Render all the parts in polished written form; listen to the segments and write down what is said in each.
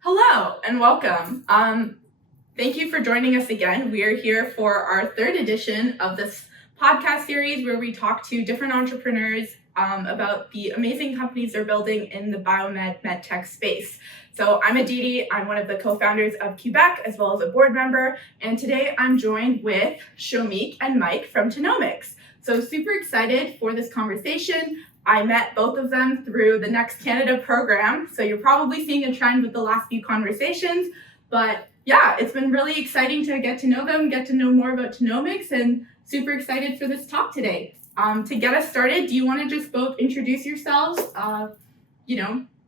Hello and welcome. Thank you for joining us again. We are here for our third edition of this podcast series where we talk to different entrepreneurs about the amazing companies they're building in the med tech space. So I'm Aditi. I'm one of the co-founders of CUBEC as well as a board member. And today I'm joined with Saumik and Mike from Tenomix. So super excited for this conversation. I met both of them through the Next Canada program. So you're probably seeing a trend with the last few conversations, but yeah, it's been really exciting to get to know them, get to know more about Tenomix, and super excited for this talk today. To get us started, do you want to just both introduce yourselves?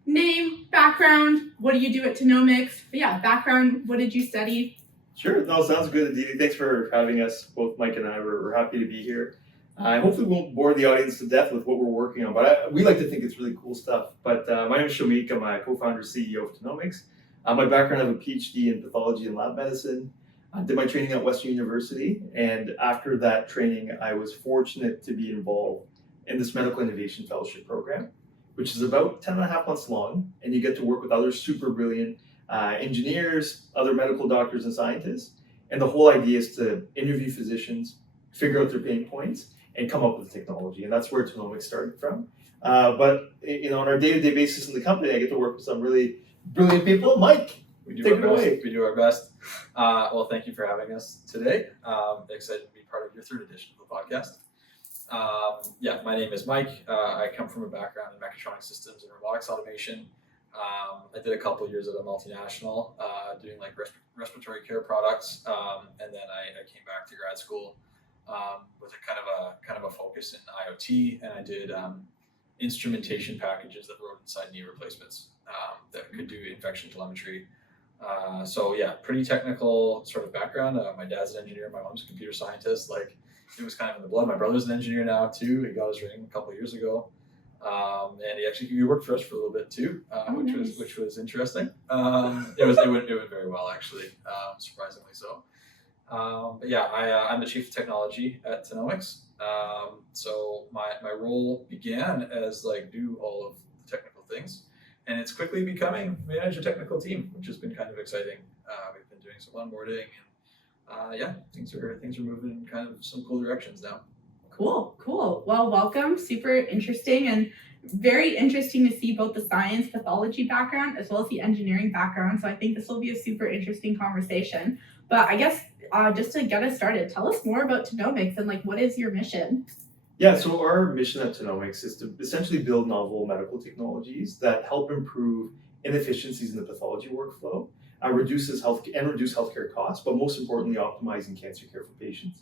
Name, background, what do you do at Tenomix? But yeah, background, what did you study? Sure, no, sounds good, Aditi. Thanks for having us. Both Mike and I were happy to be here. I hopefully won't bore the audience to death with what we're working on, but we like to think it's really cool stuff. But my name is Saumik. I'm a co-founder, CEO of Tenomix. My background, I have a PhD in pathology and lab medicine. I did my training at Western University, and after that training, I was fortunate to be involved in this Medical Innovation Fellowship program, which is about 10 and a half months long, and you get to work with other super brilliant engineers, other medical doctors and scientists. And the whole idea is to interview physicians, figure out their pain points, and come up with technology. And that's where Tenomix started from. But on our day-to-day basis in the company, I get to work with some really brilliant people. Mike, take it away. We do our best. Well, thank you for having us today. Excited to be part of your third edition of the podcast. My name is Mike. I come from a background in mechatronic systems and robotics automation. I did a couple of years at a multinational doing like respiratory care products, and then I came back to grad school with a kind of a focus in IoT, and I did instrumentation packages that rode inside knee replacements that could do infection telemetry. Pretty technical sort of background. My dad's an engineer, my mom's a computer scientist. Like, it was kind of in the blood. My brother's an engineer now too. He got his ring a couple of years ago, and he worked for us for a little bit too, which was interesting. It went very well actually, surprisingly so. I'm the chief of technology at Tenomix. So my role began as do all of the technical things, and it's quickly becoming manage a technical team, which has been kind of exciting. We've been doing some onboarding, and things are moving in kind of some cool directions now. Cool. Well, welcome. Super interesting and very interesting to see both the science pathology background as well as the engineering background. So I think this will be a super interesting conversation. But I guess just to get us started, tell us more about Tenomix and what is your mission? Yeah, so our mission at Tenomix is to essentially build novel medical technologies that help improve inefficiencies in the pathology workflow, reduce healthcare costs, but most importantly, optimizing cancer care for patients.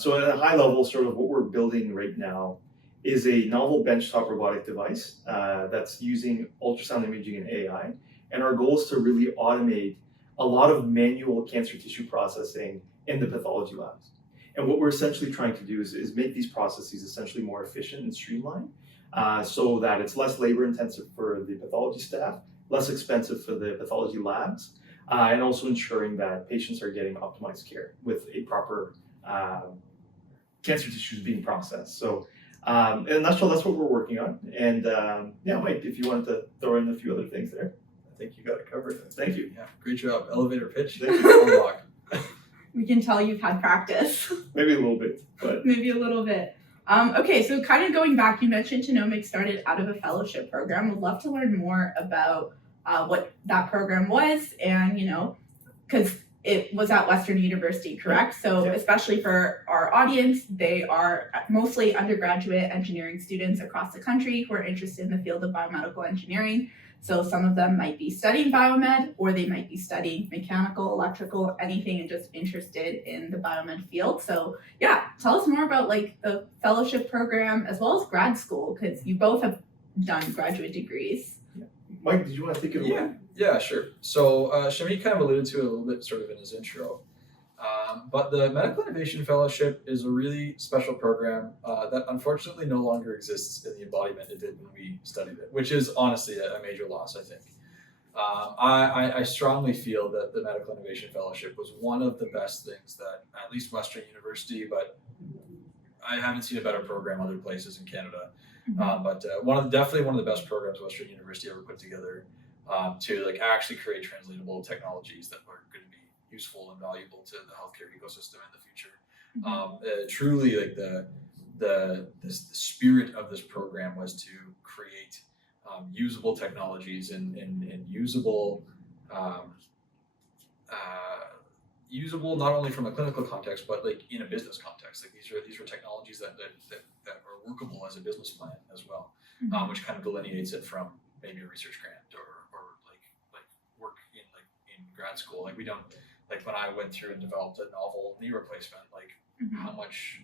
So at a high level, sort of what we're building right now is a novel benchtop robotic device that's using ultrasound imaging and AI. And our goal is to really automate a lot of manual cancer tissue processing in the pathology labs. And what we're essentially trying to do is make these processes essentially more efficient and streamlined so that it's less labor intensive for the pathology staff, less expensive for the pathology labs, and also ensuring that patients are getting optimized care with a proper cancer tissues being processed. So in a nutshell, that's what we're working on. And Mike, if you wanted to throw in a few other things there. I think you got it covered. Thank you. Yeah, great job. Elevator pitch. Thank you. We can tell you've had practice. Maybe a little bit, but maybe a little bit. Okay, so kind of going back, you mentioned Tenomix started out of a fellowship program. Would love to learn more about what that program was, and because it was at Western University, correct? So especially for our audience, they are mostly undergraduate engineering students across the country who are interested in the field of biomedical engineering. So some of them might be studying biomed, or they might be studying mechanical, electrical, anything, and just interested in the biomed field. So tell us more about the fellowship program as well as grad school, because you both have done graduate degrees. Mike, did you want to take it away? Yeah, sure. So Saumik kind of alluded to it a little bit sort of in his intro. But the Medical Innovation Fellowship is a really special program that unfortunately no longer exists in the embodiment it did when we studied it, which is honestly a major loss, I think. I strongly feel that the Medical Innovation Fellowship was one of the best things that at least Western University, but I haven't seen a better program other places in Canada. But definitely one of the best programs Western University ever put together to like actually create translatable technologies that are going to be useful and valuable to the healthcare ecosystem in the future. Truly, like the spirit of this program was to create usable technologies and usable usable not only from a clinical context but like in a business context. Like these are technologies that are workable as a business plan as well, which kind of delineates it from maybe a research grant or like work in grad school. Like we don't, like when I went through and developed a novel knee replacement, like how much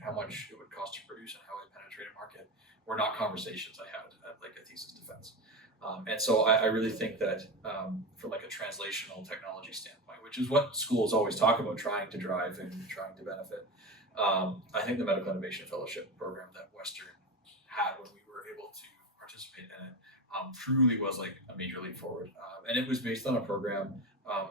it would cost to produce and how it penetrated market were not conversations I had at like a thesis defense. And so I really think that from like a translational technology standpoint, which is what schools always talk about trying to drive and trying to benefit, I think the Medical Innovation Fellowship program that Western had when we were able to participate in it truly was like a major leap forward. And it was based on a program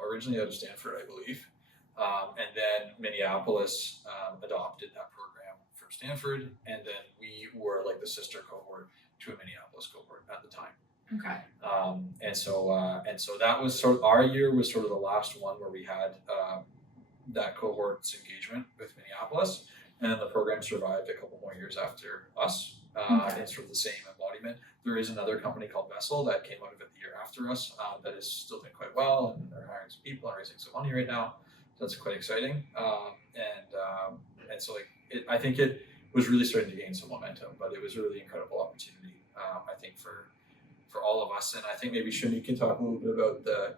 originally out of Stanford, I believe. And then Minneapolis adopted that program from Stanford, and then we were like the sister cohort to a Minneapolis cohort at the time. Okay. And so that was sort of our year was sort of the last one where we had that cohort's engagement with Minneapolis, and then the program survived a couple more years after us. It's sort of the same embodiment. There is another company called Vessel that came out of it the year after us that is still doing quite well, and they're hiring some people and raising some money right now. So that's quite exciting. And so like I think it was really starting to gain some momentum, but it was a really incredible opportunity, I think, for all of us. And I think maybe Shun, you can talk a little bit about the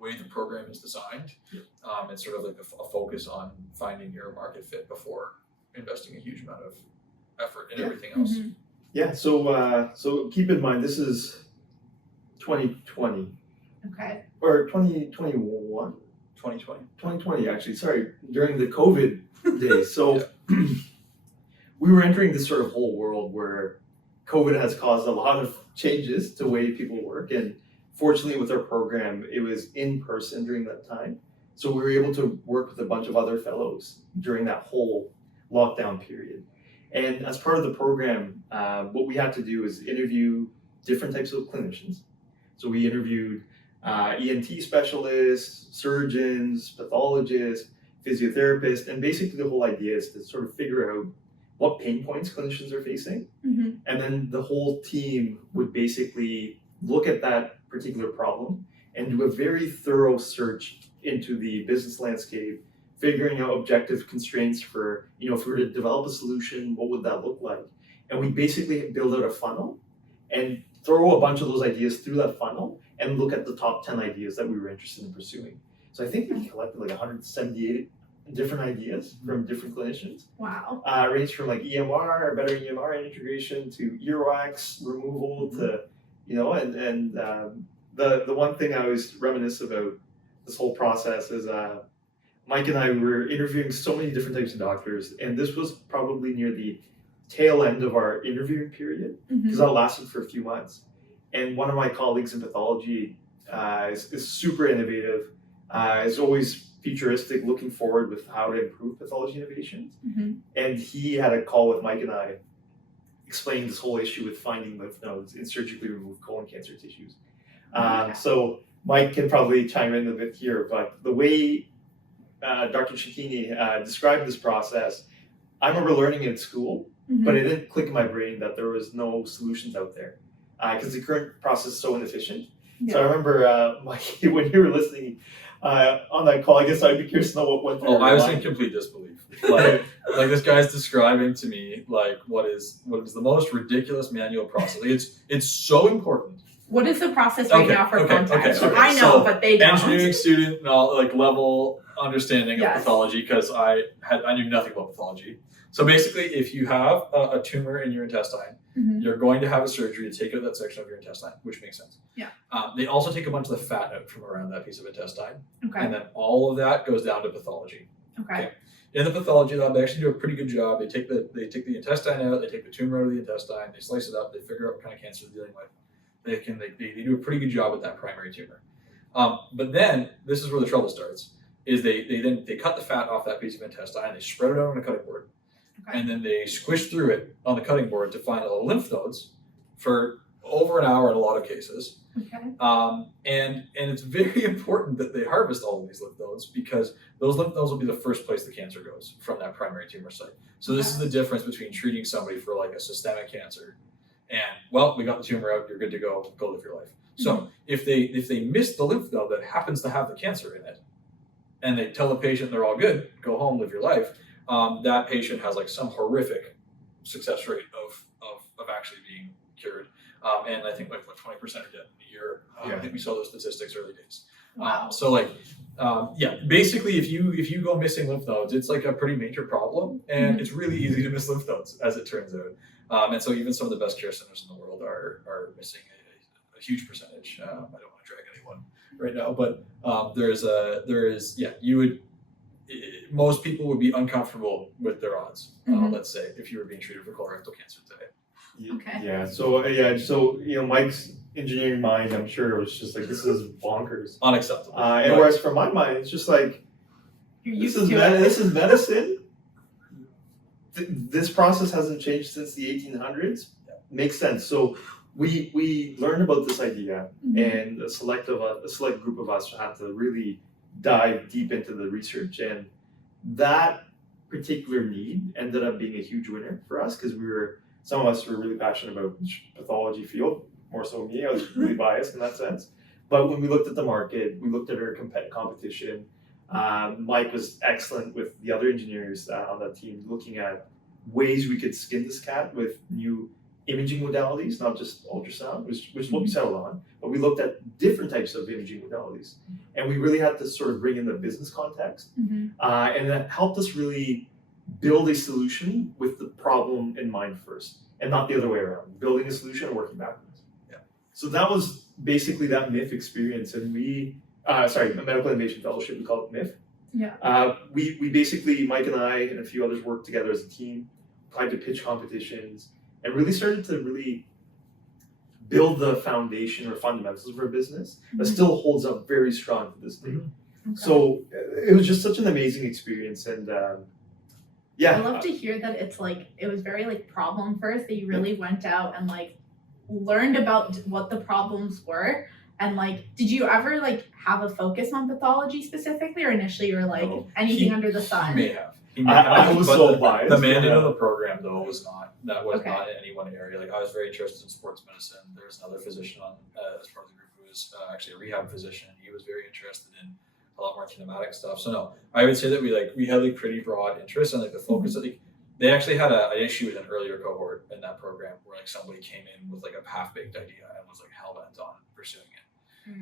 way the program is designed, and sort of like a focus on finding your market fit before investing a huge amount of effort in everything else. Yeah, so keep in mind this is 2020. Okay. Or 2021? 2020. 2020, actually, sorry, during the COVID days. So we were entering this sort of whole world where COVID has caused a lot of changes to the way people work. And fortunately with our program, it was in person during that time. So we were able to work with a bunch of other fellows during that whole lockdown period. And as part of the program, what we had to do is interview different types of clinicians. So we interviewed ENT specialists, surgeons, pathologists, physiotherapists, and basically the whole idea is to sort of figure out what pain points clinicians are facing. And then the whole team would basically look at that particular problem and do a very thorough search into the business landscape, figuring out objective constraints for, if we were to develop a solution, what would that look like? And we basically build out a funnel and throw a bunch of those ideas through that funnel and look at the top 10 ideas that we were interested in pursuing. So I think we collected like 178 different ideas from different clinicians. Wow. Ranged from like EMR, better EMR integration to earwax removal to, the one thing I always reminisce about this whole process is Mike and I were interviewing so many different types of doctors, and this was probably near the tail end of our interviewing period because that lasted for a few months. And one of my colleagues in pathology is super innovative, is always futuristic, looking forward with how to improve pathology innovations. And he had a call with Mike and I explaining this whole issue with finding lymph nodes in surgically removed colon cancer tissues. So Mike can probably chime in a bit here, but the way Dr. Cecchini described this process, I remember learning it at school, but it didn't click in my brain that there was no solutions out there because the current process is so inefficient. So I remember, Mike, when you were listening on that call, I guess I'd be curious to know what went through your I was mind. in complete disbelief. Like this guy's describing to me like what is the most ridiculous manual process. Like it's so important. What is the process right now for context? Okay. I know, So, but they don't. Engineering student, level understanding of pathology, because I knew nothing about pathology. So basically, if you have a tumor in your intestine, you're going to have a surgery to take out that section of your intestine, which makes sense. Yeah. They also take a bunch of the fat out from around that piece of intestine, Okay. and then all of that goes down to pathology. Okay. In the pathology lab, they actually do a pretty good job. They take the intestine out, they take the tumor out of the intestine, they slice it up, they figure out what kind of cancer they're dealing with. They do a pretty good job with that primary tumor. But then this is where the trouble starts. Is they cut the fat off that piece of intestine and they spread it out on a cutting board, and then they squish through it on the cutting board to find all the lymph nodes for over an hour in a lot of cases. And it's very important that they harvest all of these lymph nodes, because those lymph nodes will be the first place the cancer goes from that primary tumor site. So this is the difference between treating somebody for like a systemic cancer and, well, we got the tumor out, you're good to go live your life. So if they miss the lymph node that happens to have the cancer in it, and they tell the patient they're all good, go home, live your life, that patient has like some horrific success rate of actually being cured. And I think like 20% are dead in a year. I think we saw those statistics early days. Wow. So like, basically if you go missing lymph nodes, it's like a pretty major problem, and it's really easy to miss lymph nodes, as it turns out. And so even some of the best care centers in the world are missing a huge percentage. I don't want to drag anyone right now, but most people would be uncomfortable with their odds, let's say, if you were being treated for colorectal cancer today. So Mike's engineering mind, I'm sure, was just like, this is bonkers, Unacceptable. And whereas from my mind, it's just like, this is medicine. This process hasn't changed since the 1800s. Makes sense. So we learned about this idea, and a select group of us had to really dive deep into the research, and that particular need ended up being a huge winner for us, because some of us were really passionate about the pathology field, more so me. I was really biased in that sense. But when we looked at the market, we looked at our competition. Mike was excellent with the other engineers on that team, looking at ways we could skin this cat with new imaging modalities, not just ultrasound, which is what we settled on, but we looked at different types of imaging modalities. And we really had to sort of bring in the business context. And that helped us really build a solution with the problem in mind first, and not the other way around, building a solution and working backwards. So that was basically that MIF experience. And the Medical Innovation Fellowship, we call it MIF. We basically, Mike and I and a few others, worked together as a team, tried to pitch competitions, and really started to really build the foundation or fundamentals of our business that still holds up very strong to this day. So it was just such an amazing experience, and I love to hear that it was very like problem first, that you really went out and like learned about what the problems were. And like, did you ever like have a focus on pathology specifically, or initially you were like anything under the sun? He may have. I was so biased. The mandate of the program though was not in any one area. Like I was very interested in sports medicine. There's another physician on as part of the group who was actually a rehab physician. He was very interested in a lot more kinematic stuff. So no, I would say that we had like pretty broad interests, and like the focus. They actually had an issue with an earlier cohort in that program where like somebody came in with like a half-baked idea and was like hell bent on pursuing it.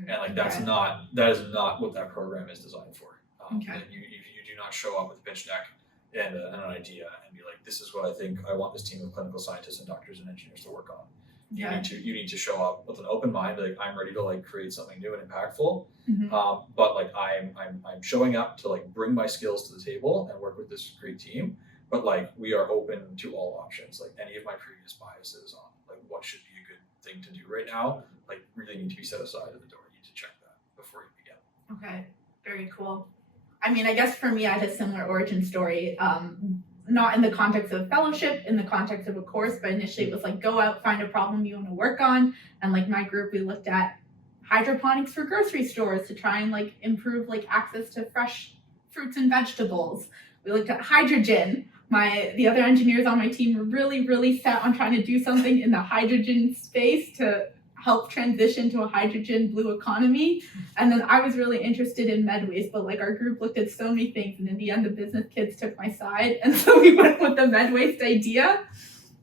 And like that is not what that program is designed for. You do not show up with a pitch deck and an idea and be like, this is what I think I want this team of clinical scientists and doctors and engineers to work on. You need to show up with an open mind, like I'm ready to like create something new and impactful. But like I'm showing up to like bring my skills to the table and work with this great team. But like we are open to all options. Like any of my previous biases on like what should be a good thing to do right now, like really need to be set aside at the door. You need to check that before you begin. Okay, very cool. I mean, I guess for me, I had a similar origin story. Not in the context of fellowship, in the context of a course, but initially it was like, go out, find a problem you want to work on. And like my group, we looked at hydroponics for grocery stores to try and like improve like access to fresh fruits and vegetables. We looked at hydrogen. The other engineers on my team were really, really set on trying to do something in the hydrogen space to help transition to a hydrogen blue economy. And then I was really interested in med waste, but like our group looked at so many things, and in the end the business kids took my side, and so we went with the med waste idea.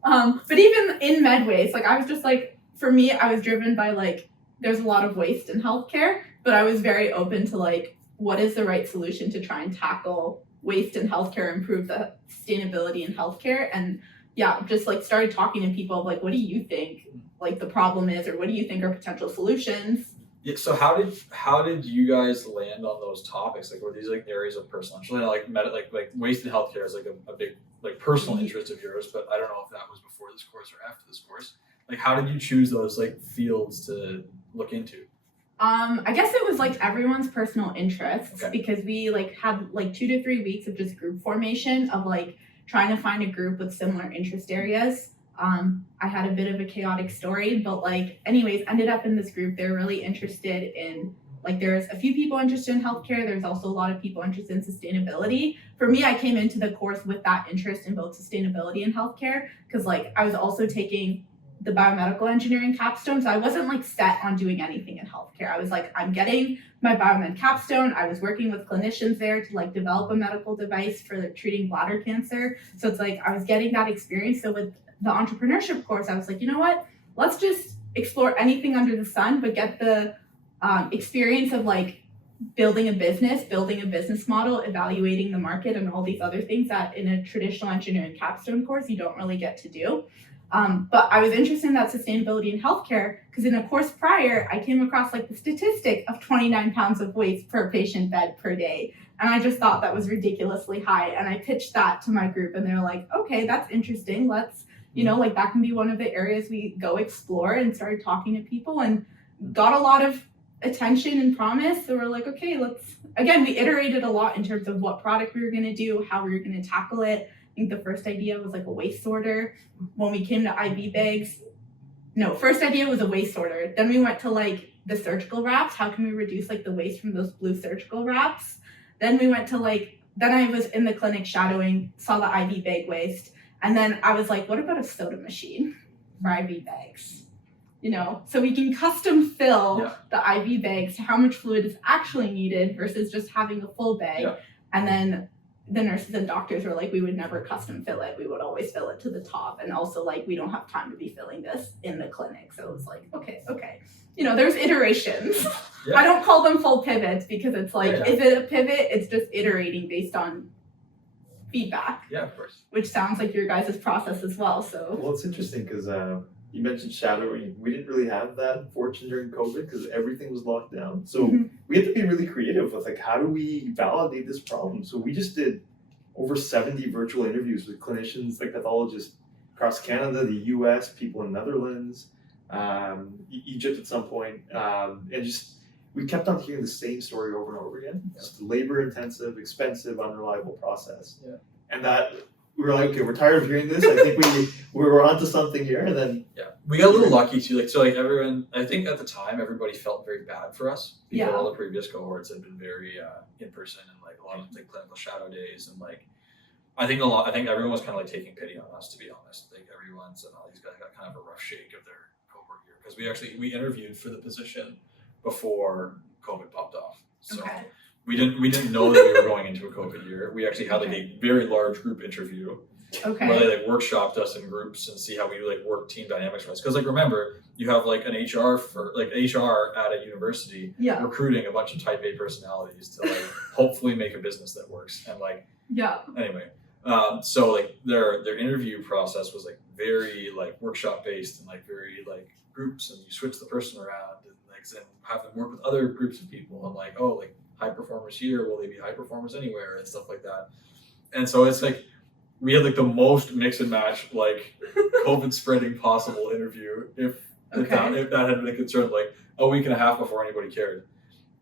But even in med waste, like I was just like, for me, I was driven by like, there's a lot of waste in healthcare, but I was very open to like, what is the right solution to try and tackle waste in healthcare, improve the sustainability in healthcare. And just like started talking to people of like, what do you think like the problem is, or what do you think are potential solutions? Yeah, so how did you guys land on those topics? Like were these like areas of personal interest? Like waste in healthcare is like a big like personal interest of yours, but I don't know if that was before this course or after this course. Like, how did you choose those like fields to look into? I guess it was like everyone's personal interests, Okay. because we like had like 2 to 3 weeks of just group formation of like trying to find a group with similar interest areas. I had a bit of a chaotic story, but like anyways, ended up in this group. They're really interested in like, there's a few people interested in healthcare. There's also a lot of people interested in sustainability. For me, I came into the course with that interest in both sustainability and healthcare, because like I was also taking the biomedical engineering capstone. So I wasn't like set on doing anything in healthcare. I was like, I'm getting my biomed capstone. I was working with clinicians there to like develop a medical device for like, treating bladder cancer. So it's like I was getting that experience. So with the entrepreneurship course, I was like, you know what? Let's just explore anything under the sun, but get the experience of like building a business model, evaluating the market, and all these other things that in a traditional engineering capstone course you don't really get to do. But I was interested in that sustainability in healthcare because in a course prior, I came across like the statistic of 29 pounds of waste per patient bed per day. And I just thought that was ridiculously high. And I pitched that to my group and they're like, okay, that's interesting. Let's, like that can be one of the areas we go explore, and started talking to people and got a lot of attention and promise. So we're like, okay, we iterated a lot in terms of what product we were going to do, how we were going to tackle it. I think the first idea was like a waste sorter. When we came to IV bags, first idea was a waste sorter. Then we went to like the surgical wraps. How can we reduce like the waste from those blue surgical wraps? Then we went to then I was in the clinic shadowing, saw the IV bag waste. And then I was like, what about a soda machine for IV bags? So we can custom fill the IV bags to how much fluid is actually needed versus just having a full bag. Yeah. And then the nurses and doctors were like, we would never custom fill it. We would always fill it to the top. And also like, we don't have time to be filling this in the clinic. So it was like, okay. There's iterations. Yeah. I don't call them full pivots because it's like, is it a pivot? It's just iterating based on feedback. Yeah, of course. Which sounds like your guys' process as well. So. Well, it's interesting because you mentioned shadowing. We didn't really have that fortune during COVID because everything was locked down. So we had to be really creative with like, how do we validate this problem? So we just did over 70 virtual interviews with clinicians, like pathologists across Canada, the US, people in Netherlands, Egypt at some point. And just, we kept on hearing the same story over and over again. Just labor intensive, expensive, unreliable process. Yeah. And that, we were like, okay, we're tired of hearing this. I think we were onto something here. And then we got a little lucky too. Everyone, I think at the time everybody felt very bad for us because all the previous cohorts had been very in person and like a lot of like clinical shadow days and like I think everyone was kind of like taking pity on us, to be honest. Like everyone's and all these guys got kind of a rough shake of their cohort year because we interviewed for the position before COVID popped off. So we didn't know that we were going into a COVID year. We actually had like a very large group interview where they like workshopped us in groups and see how we like work team dynamics with us. Because like remember, you have like an HR at a university recruiting a bunch of type A personalities to like hopefully make a business that works. And like anyway, so like their interview process was like very like workshop based and like very like groups, and you switch the person around and like and have them work with other groups of people and like high performers here, will they be high performers anywhere and stuff like that. And so it's like we had like the most mix and match like COVID spreading possible interview if that had been a concern like a week and a half before anybody cared.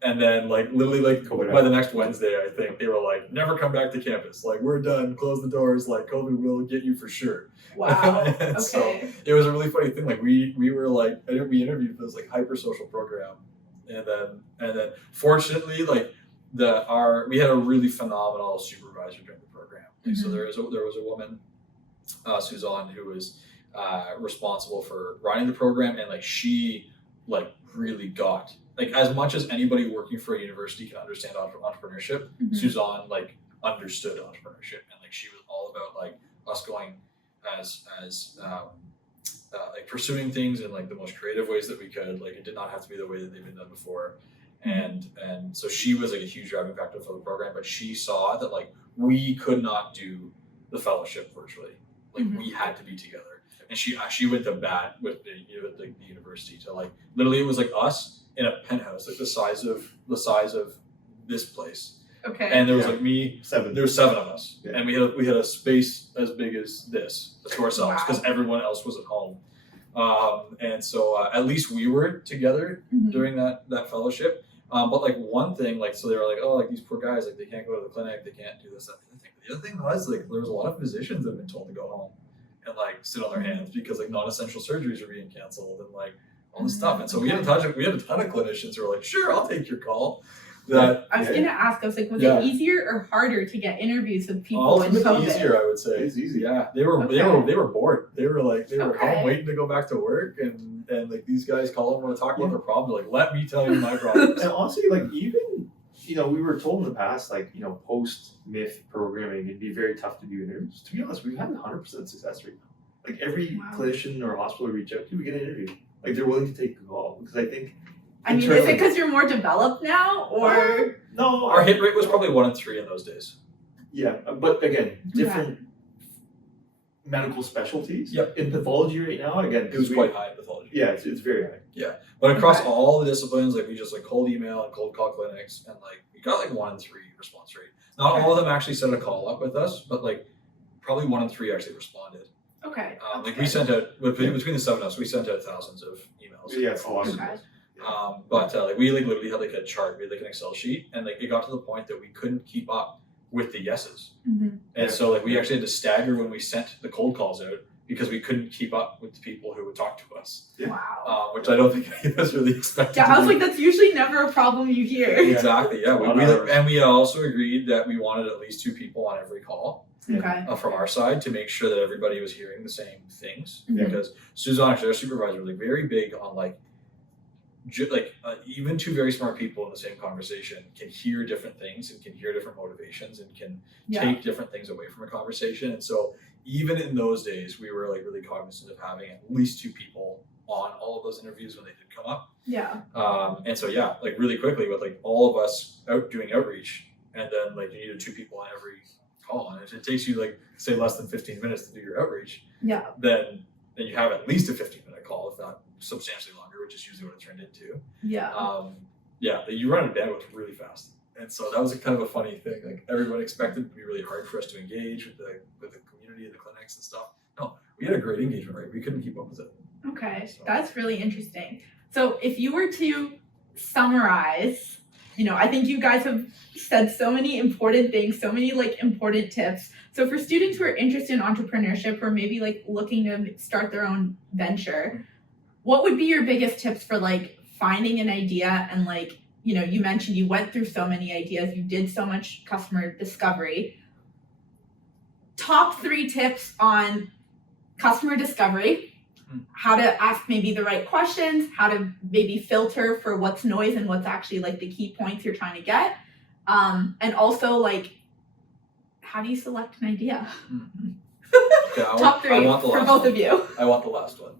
And then like literally like COVID by the next Wednesday, I think they were like, never come back to campus. Like we're done, close the doors, like COVID will get you for sure. Wow. So it was a really funny thing. Like we were like, we interviewed for this like hyper social program. And then fortunately, like we had a really phenomenal supervisor during the program. Like, so there was a woman, Suzanne, who was responsible for running the program, and like she like really got like as much as anybody working for a university can understand entrepreneurship. Suzanne like understood entrepreneurship, and like she was all about like us going as like pursuing things in like the most creative ways that we could. Like it did not have to be the way that they've been done before. And so she was like a huge driving factor for the program, but she saw that like we could not do the fellowship virtually. Like we had to be together. And she went to bat with the university to like literally it was like us in a penthouse, like the size of this place. Okay. And there was like me, there were 7 of us. Yeah. And we had a space as big as this to ourselves because everyone else was at home. And so at least we were together Mhm. during that fellowship. But like one thing, like, so they were like, oh, like these poor guys, like they can't go to the clinic, they can't do this, that, the other thing. The other thing was like there was a lot of physicians that have been told to go home and like sit on their hands because like non-essential surgeries are being canceled and like all this stuff. And so we had a ton of clinicians who were like, sure, I'll take your call. That I was gonna ask, I was like, was Yeah. it easier or harder to get interviews with people in ultimately COVID? easier, I would say. It's easy. Yeah, they were bored. They were like Okay. home waiting to go back to work, and like these guys call them want to talk about their problems. Like, let me tell you my problems. And honestly, like even, we were told in the past, like, post MIF programming, it'd be very tough to do interviews. To be honest, we've had 100% success rate. Like every Wow. clinician or hospital we reach out to, we get an interview. Like they're willing to take the call because I think. I mean, is it because you're more developed now, or No, Our hit rate was probably 1 in 3 in those days. Yeah, but again, different medical specialties. Yep. In pathology right now, again, It was quite high in pathology. Yeah, it's very high. But across Okay. all the disciplines, like we just like cold email and cold call clinics, and like we got like 1 in 3 response rate. Not all of them actually set a call up with us, but like probably 1 in 3 actually responded. okay? Like we sent out between the 7 of us, we sent out thousands of emails. Yeah, it's a lot. Okay. But like we like literally had like a chart, we had like an Excel sheet, and like it got to the point that we couldn't keep up with the yeses, Mhm. and so like we actually had to stagger when we sent the cold calls out because we couldn't keep up with the people who would talk to us, Yeah. Wow. which I don't think any of us really expected. Yeah, to I was do. like, that's usually never a problem you hear. Exactly, yeah. On We ours. and we also agreed that we wanted at least 2 people on every call Okay. from our side to make sure that everybody was hearing the same things. Mhm. Because Suzanne, actually, our supervisor, was like very big on like even 2 very smart people in the same conversation can hear different things and can hear different motivations and can Yeah. take different things away from a conversation. And so even in those days, we were like really cognizant of having at least 2 people on all of those interviews when they did come up. Yeah. And so yeah, like really quickly with like all of us out doing outreach, and then like you needed 2 people on every call, and if it takes you like say less than 15 minutes to do your outreach, Yeah. then you have at least a 15-minute call, if not substantially longer, which is usually what it turned into. Yeah. You run out of bandwidth really fast, and so that was a kind of a funny thing. Like everyone expected it to be really hard for us to engage with the community and the clinics and stuff. No, we had a great engagement rate. We couldn't keep up with it. Okay. So- That's really interesting. So if you were to summarize, I think you guys have said so many important things, so many like important tips. So for students who are interested in entrepreneurship or maybe like looking to start their own venture, what would be your biggest tips for like finding an idea and like, you mentioned you went through so many ideas, you did so much customer discovery. Top 3 tips on customer discovery, how to ask maybe the right questions, how to maybe filter for what's noise and what's actually like the key points you're trying to get. And also like, how do you select an idea? Okay, Top 3 want the for last both one. of you. I want the last one.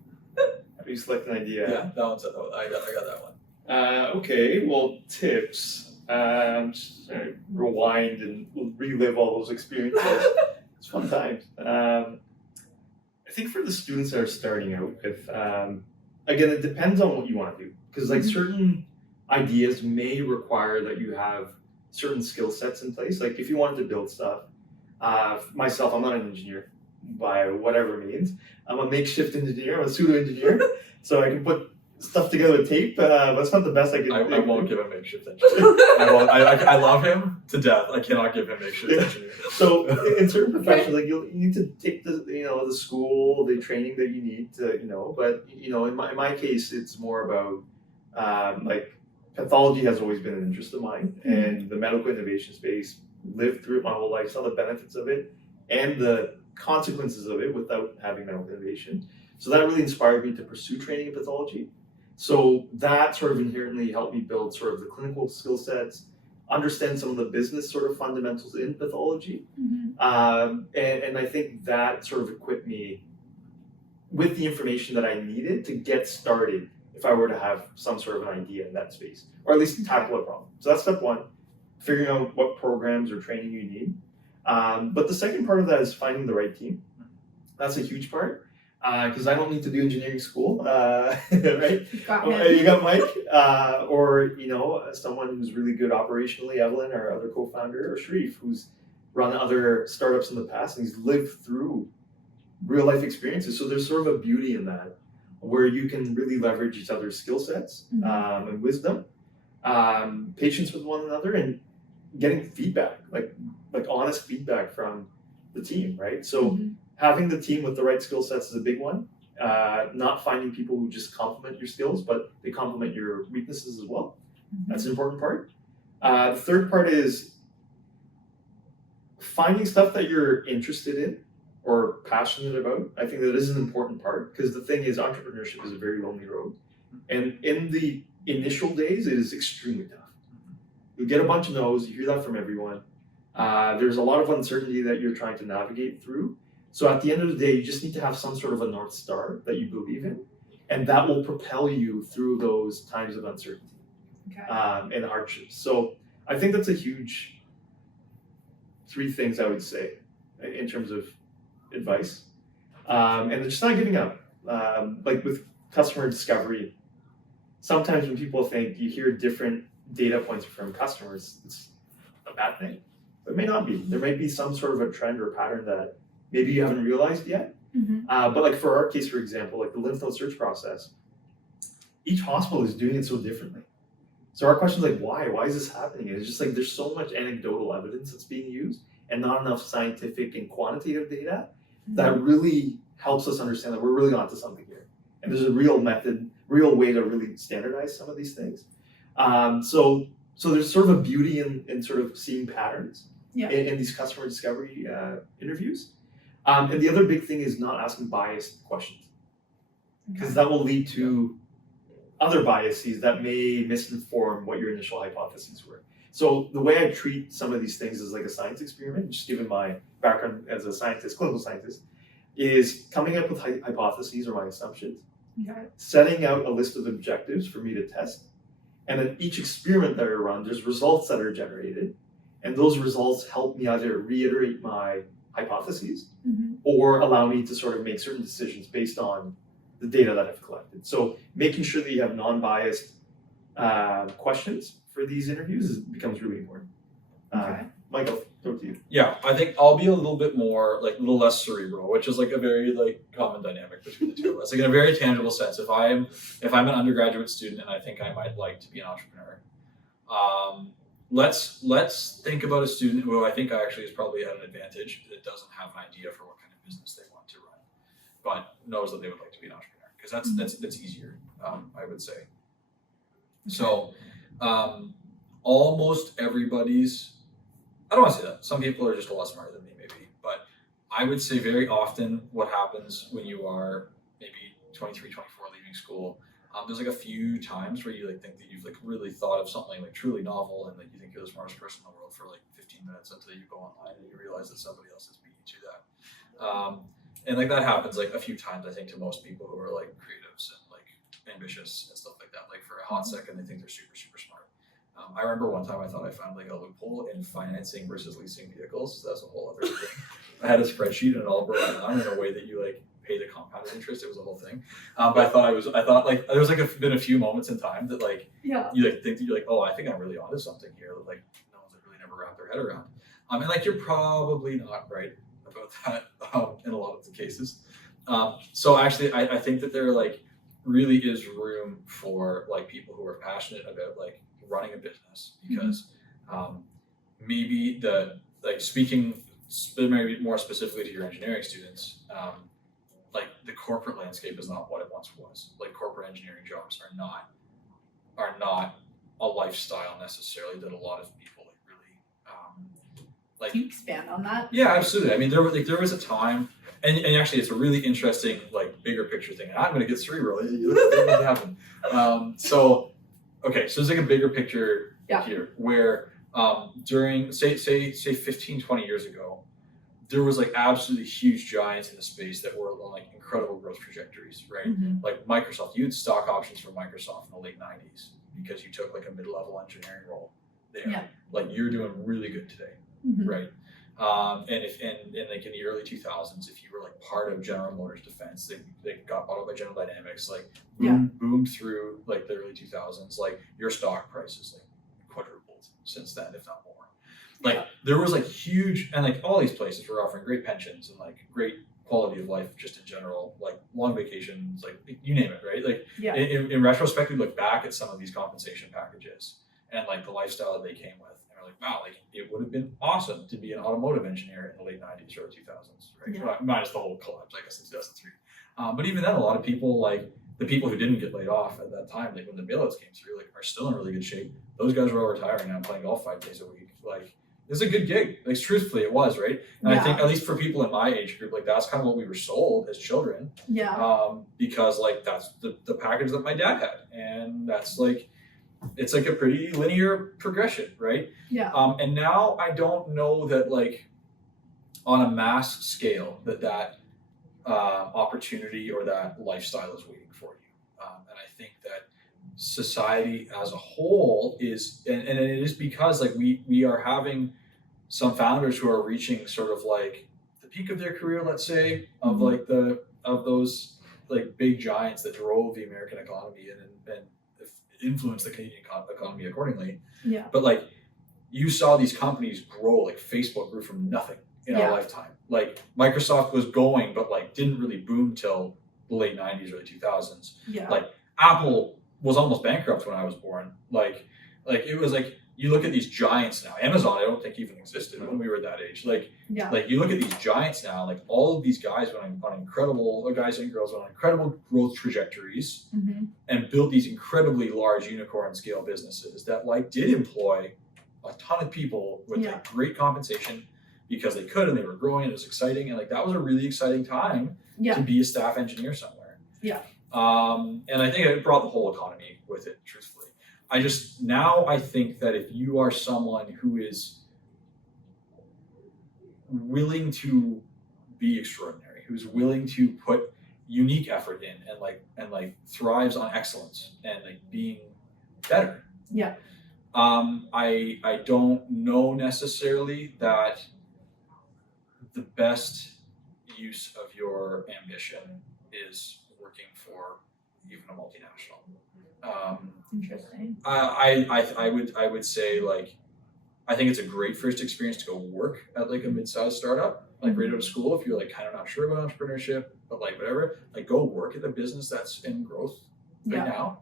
Have you select an idea? Yeah, that one's I got that one. Okay, well, tips. Just rewind and relive all those experiences. It's fun times. I think for the students that are starting out with, again, it depends on what you want to do. Because like certain ideas may require that you have certain skill sets in place. Like if you wanted to build stuff, myself, I'm not an engineer by whatever means. I'm a makeshift engineer, I'm a pseudo engineer. So I can put stuff together with tape, but that's not the best I can do. I won't give him makeshift engineer. I love him to death. I cannot give him makeshift engineer. So in certain professions, like you need to take the school, the training that you need to, but in my case, it's more about like pathology has always been an interest of mine, and the medical innovation space, lived through it my whole life, saw the benefits of it and the consequences of it without having medical innovation. So that really inspired me to pursue training in pathology. So that sort of inherently helped me build sort of the clinical skill sets, understand some of the business sort of fundamentals in pathology. And I think that sort of equipped me with the information that I needed to get started if I were to have some sort of an idea in that space, or at least tackle a problem. So that's step 1, figuring out what programs or training you need. But the second part of that is finding the right team. That's a huge part. Because I don't need to do engineering school, right? You got Mike, or someone who's really good operationally, Evelyn, our other co-founder, or Sharif, who's run other startups in the past and he's lived through real life experiences. So there's sort of a beauty in that. where you can really leverage each other's skill sets and wisdom, patience with one another, and getting feedback, like honest feedback from the team, right? So having the team with the right skill sets is a big one. Not finding people who just complement your skills, but they complement your weaknesses as well. That's an important part. The third part is finding stuff that you're interested in or passionate about. I think that is an important part, because the thing is, entrepreneurship is a very lonely road. And in the initial days, it is extremely tough. You get a bunch of no's, you hear that from everyone. There's a lot of uncertainty that you're trying to navigate through. So at the end of the day, you just need to have some sort of a North Star that you believe in, and that will propel you through those times of uncertainty and hardships. So I think that's a huge 3 things I would say in terms of advice. And just not giving up. Like with customer discovery, sometimes when people think you hear different data points from customers, it's a bad thing. But it may not be. There might be some sort of a trend or pattern that maybe you haven't realized yet. But like for our case, for example, like the lymph node search process, each hospital is doing it so differently. So our question is like, why? Why is this happening? And it's just like there's so much anecdotal evidence that's being used and not enough scientific and quantitative data that really helps us understand that we're really onto something here. And there's a real method, real way to really standardize some of these things. So there's sort of a beauty in sort of seeing patterns in these customer discovery interviews. And the other big thing is not asking biased questions, because that will lead to other biases that may misinform what your initial hypotheses were. So the way I treat some of these things is like a science experiment, just given my background as a scientist, clinical scientist, is coming up with hypotheses or my assumptions, setting out a list of objectives for me to test, and at each experiment that I run, there's results that are generated, and those results help me either reiterate my hypotheses or allow me to sort of make certain decisions based on the data that I've collected. So making sure that you have non-biased questions for these interviews becomes really important. Michael, throw to you. Yeah, I think I'll be a little bit more, like a little less cerebral, which is like a very like common dynamic between the two of us. Like in a very tangible sense, if I'm an undergraduate student and I think I might like to be an entrepreneur, let's think about a student who I think actually is probably at an advantage that doesn't have an idea for what kind of business they want to run, but knows that they would like to be an entrepreneur, because that's easier, I would say. So almost everybody's, I don't want to say that. Some people are just a lot smarter than me, maybe. But I would say very often what happens when you are maybe 23, 24, leaving school, there's like a few times where you like think that you've like really thought of something like truly novel, and like you think you're the smartest person in the world for like 15 minutes until you go online and you realize that somebody else has beat you to that. And like that happens like a few times, I think, to most people who are like creatives and like ambitious and stuff like that. Like for a hot second, they think they're super, super smart. I remember one time I thought I found like a loophole in financing versus leasing vehicles. So that's a whole other thing. I had a spreadsheet and it all broke down in a way that you like pay the compounded interest. It was a whole thing. But I thought like there was like been a few moments in time that like you like think that you're like, oh, I think I'm really onto something here. Like no one's like really never wrapped their head around. And like you're probably not right about that in a lot of the cases. So actually, I think that there like really is room for like people who are passionate about like running a business, because maybe speaking maybe more specifically to your engineering students, like the corporate landscape is not what it once was. Like corporate engineering jobs are not a lifestyle necessarily that a lot of people like really like. Can you expand on that? Yeah, absolutely. I mean, there was a time, and actually it's a really interesting like bigger picture thing. And I'm going to get cerebral. It happened. So there's like a bigger picture here where during say 15, 20 years ago, there was like absolutely huge giants in the space that were on like incredible growth trajectories, right? Like Microsoft, you had stock options for Microsoft in the late 90s because you took like a mid-level engineering role there. Yeah. Like you're doing really good today, right? And like in the early 2000s, if you were like part of General Motors defense, they got bought out by General Dynamics, like boomed through like the early 2000s, like your stock price is like quadrupled since then, if not more. Like there was like huge, and like all these places were offering great pensions and like great quality of life just in general, like long vacations, like you name it, right? Like Yeah. in retrospect, we look back at some of these compensation packages and like the lifestyle that they came with, and we're like, wow, like it would have been awesome to be an automotive engineer in the late 90s or 2000s, right? Yeah. Well, minus the whole collapse, I guess, in 2003. But even then, a lot of people, like the people who didn't get laid off at that time, like when the bailouts came through, like are still in really good shape. Those guys were all retiring now, playing golf 5 days a week. Like it's a good gig. Like truthfully, it was, right? And I think at least for people in my age group, like that's kind of what we were sold as children. Yeah. Because like that's the package that my dad had, and that's like it's like a pretty linear progression, right? Yeah. And now I don't know that like on a mass scale that opportunity or that lifestyle is waiting for you. And I think that society as a whole is, and it is because like we are having some founders who are reaching sort of like the peak of their career, let's say, of like of those like big giants that drove the American economy and influenced the Canadian economy accordingly. Yeah. But like you saw these companies grow, like Facebook grew from nothing in our lifetime. Like Microsoft was going, but like didn't really boom till the late 90s, early 2000s. Yeah. Like Apple was almost bankrupt when I was born. Like it was like you look at these giants now. Amazon, I don't think even existed when we were that age. Like you look at these giants now. Like all of these guys went on incredible, guys and girls went on incredible growth trajectories and built these incredibly large unicorn scale businesses that like did employ a ton of people with like great compensation because they could and they were growing and it was exciting, and like that was a really exciting time to be a staff engineer somewhere. And I think it brought the whole economy with it, truthfully. I think that if you are someone who is willing to be extraordinary, who's willing to put unique effort in and like thrives on excellence and like being better. I don't know necessarily that the best use of your ambition is working for even a multinational. Interesting. I would say like I think it's a great first experience to go work at like a mid-sized startup, like right out of school if you're like kind of not sure about entrepreneurship, but like whatever, like go work at a business that's in growth right now.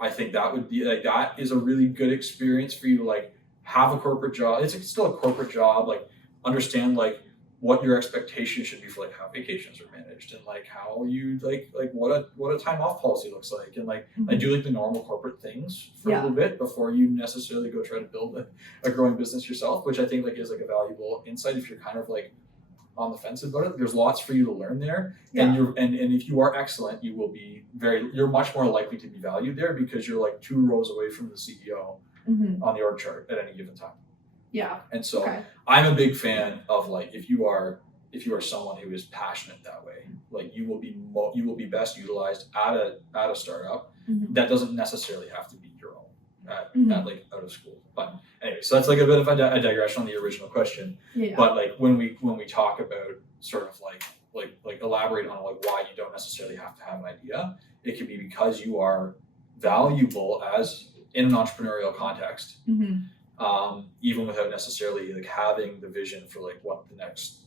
I think that would be like that is a really good experience for you to like have a corporate job. It's like still a corporate job, like understand like what your expectations should be for like how vacations are managed and like how you like what a time off policy looks like, and like I do like the normal corporate things for a little bit before you necessarily go try to build a growing business yourself, which I think like is like a valuable insight if you're kind of like on the fence about it. There's lots for you to learn there, and if you are excellent, you're much more likely to be valued there because you're like 2 rows away from the CEO on the org chart at any given time. And so I'm a big fan of like if you are someone who is passionate that way, like you will be best utilized at a startup that doesn't necessarily have to be your own at like out of school. But anyway, so that's like a bit of a digression on the original question. But like when we talk about sort of like elaborate on like why you don't necessarily have to have an idea, it could be because you are valuable as in an entrepreneurial context. Even without necessarily like having the vision for like what the next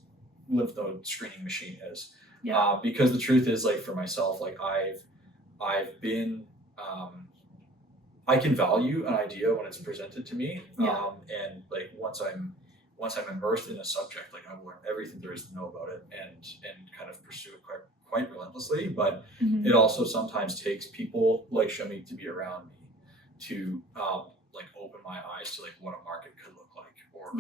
lymph node screening machine is. Because the truth is like for myself, like I've been I can value an idea when it's presented to me. And like once I'm immersed in a subject, like I will learn everything there is to know about it and kind of pursue it quite relentlessly. But it also sometimes takes people like Saumik to be around me to like open my eyes to like what a market could look like or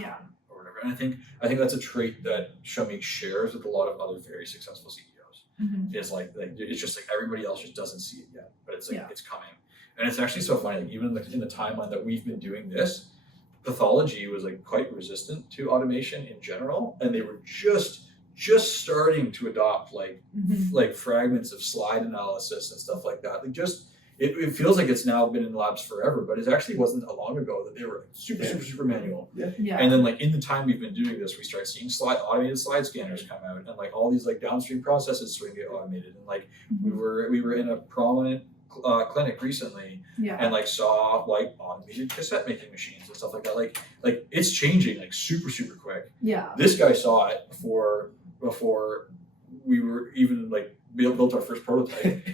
whatever. And I think that's a trait that Saumik shares with a lot of other very successful CEOs. Is like it's just like everybody else just doesn't see it yet, but it's like it's coming. And it's actually so funny, like even in the timeline that we've been doing this, pathology was like quite resistant to automation in general, and they were just starting to adopt like fragments of slide analysis and stuff like that. Like just it feels like it's now been in labs forever, but it actually wasn't long ago that they were super manual. And then like in the time we've been doing this, we start seeing automated slide scanners come out, and like all these like downstream processes starting to get automated. And like we were in a prominent clinic recently and like saw like automated cassette making machines and stuff like that. Like it's changing like super quick. This guy saw it before we were even like built our first prototype.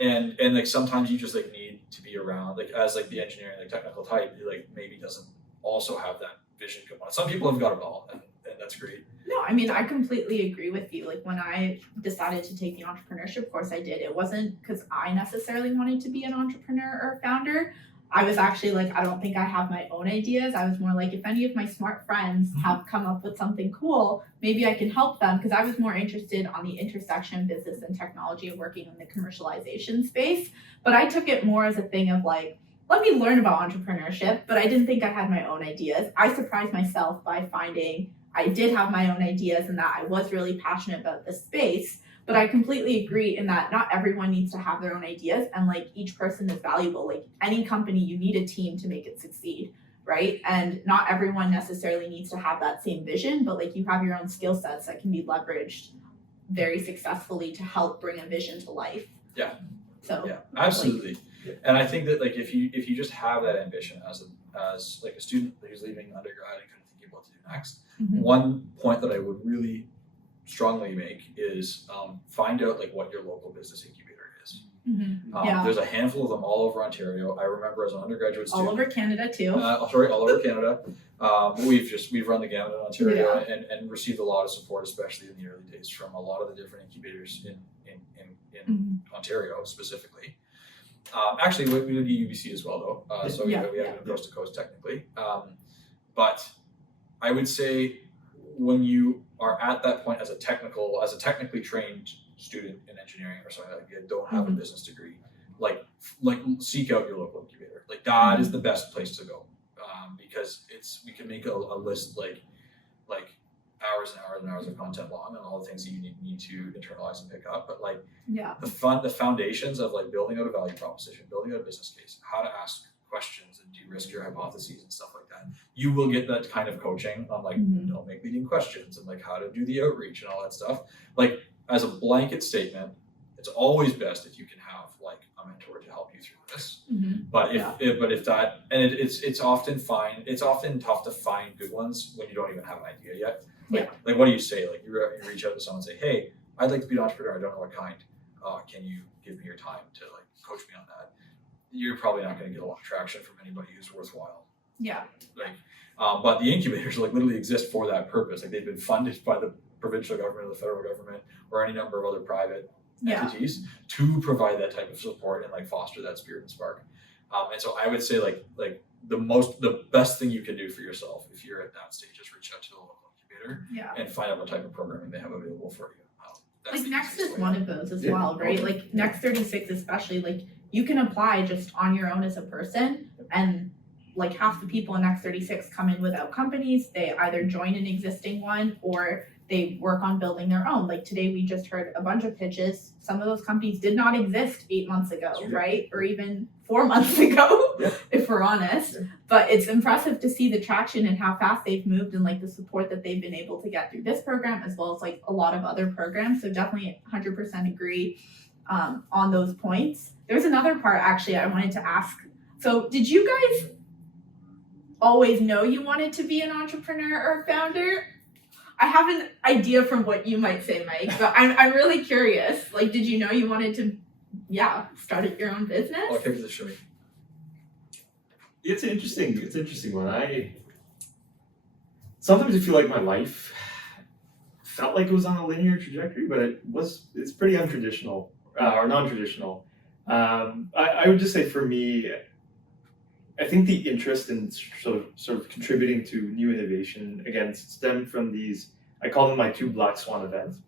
And like sometimes you just like need to be around, like as like the engineering, like technical type, you like maybe doesn't also have that vision come on. Some people have got it all, and that's great. No, I mean, I completely agree with you. Like when I decided to take the entrepreneurship course I did, it wasn't because I necessarily wanted to be an entrepreneur or founder. I was actually like, I don't think I have my own ideas. I was more like, if any of my smart friends have come up with something cool, maybe I can help them, because I was more interested on the intersection of business and technology and working in the commercialization space. But I took it more as a thing of like, let me learn about entrepreneurship, but I didn't think I had my own ideas. I surprised myself by finding I did have my own ideas and that I was really passionate about this space. But I completely agree in that not everyone needs to have their own ideas, and like each person is valuable. Like any company, you need a team to make it succeed, right? And not everyone necessarily needs to have that same vision, but like you have your own skill sets that can be leveraged very successfully to help bring a vision to life. Yeah. So yeah, absolutely. And I think that like if you just have that ambition as like a student who's leaving undergrad and kind of thinking what to do next, one point that I would really strongly make is find out like what your local business incubator is. There's a handful of them all over Ontario. I remember as an undergraduate student, all over Canada too. All over Canada. We've run the gamut in Ontario and received a lot of support, especially in the early days, from a lot of the different incubators in Ontario specifically. Actually, we did UBC as well though, so we have it coast to coast technically. But I would say when you are at that point as a technically trained student in engineering or something like that, you don't have a business degree, like seek out your local incubator. Like that is the best place to go, because we can make a list like hours and hours and hours of content long and all the things that you need to internalize and pick up. But like the foundations of like building out a value proposition, building out a business case, how to ask questions and de-risk your hypotheses and stuff like that. You will get that kind of coaching on like don't make leading questions and like how to do the outreach and all that stuff. Like as a blanket statement, it's always best if you can have like a mentor to help you through this. But if that, and it's often fine. It's often tough to find good ones when you don't even have an idea yet. Like what do you say? Like you reach out to someone and say, hey, I'd like to be an entrepreneur. I don't know what kind. Can you give me your time to like coach me on that? You're probably not going to get a lot of traction from anybody who's worthwhile. But the incubators like literally exist for that purpose. Like they've been funded by the provincial government or the federal government or any number of other private entities to provide that type of support and like foster that spirit and spark. And so I would say like the best thing you can do for yourself if you're at that stage is reach out to the local incubator and find out what type of programming they have available for you. Like Next is one of those as well, right? Like Next 36 especially, like you can apply just on your own as a person, and like half the people in Next 36 come in without companies. They either join an existing one or they work on building their own. Like today we just heard a bunch of pitches. Some of those companies did not exist 8 months ago, right? Or even 4 months ago, if we're honest. But it's impressive to see the traction and how fast they've moved and like the support that they've been able to get through this program, as well as like a lot of other programs. So definitely 100% agree on those points. There's another part actually I wanted to ask. So did you guys always know you wanted to be an entrepreneur or founder? I have an idea from what you might say, Mike, but I'm really curious. Like, did you know you wanted to, start your own business? I'll kick this to me. It's an interesting one. Sometimes I feel like my life felt like it was on a linear trajectory, but it's pretty untraditional or non-traditional. I would just say for me, I think the interest in sort of contributing to new innovation, again, stemmed from these, I call them my 2 black swan events.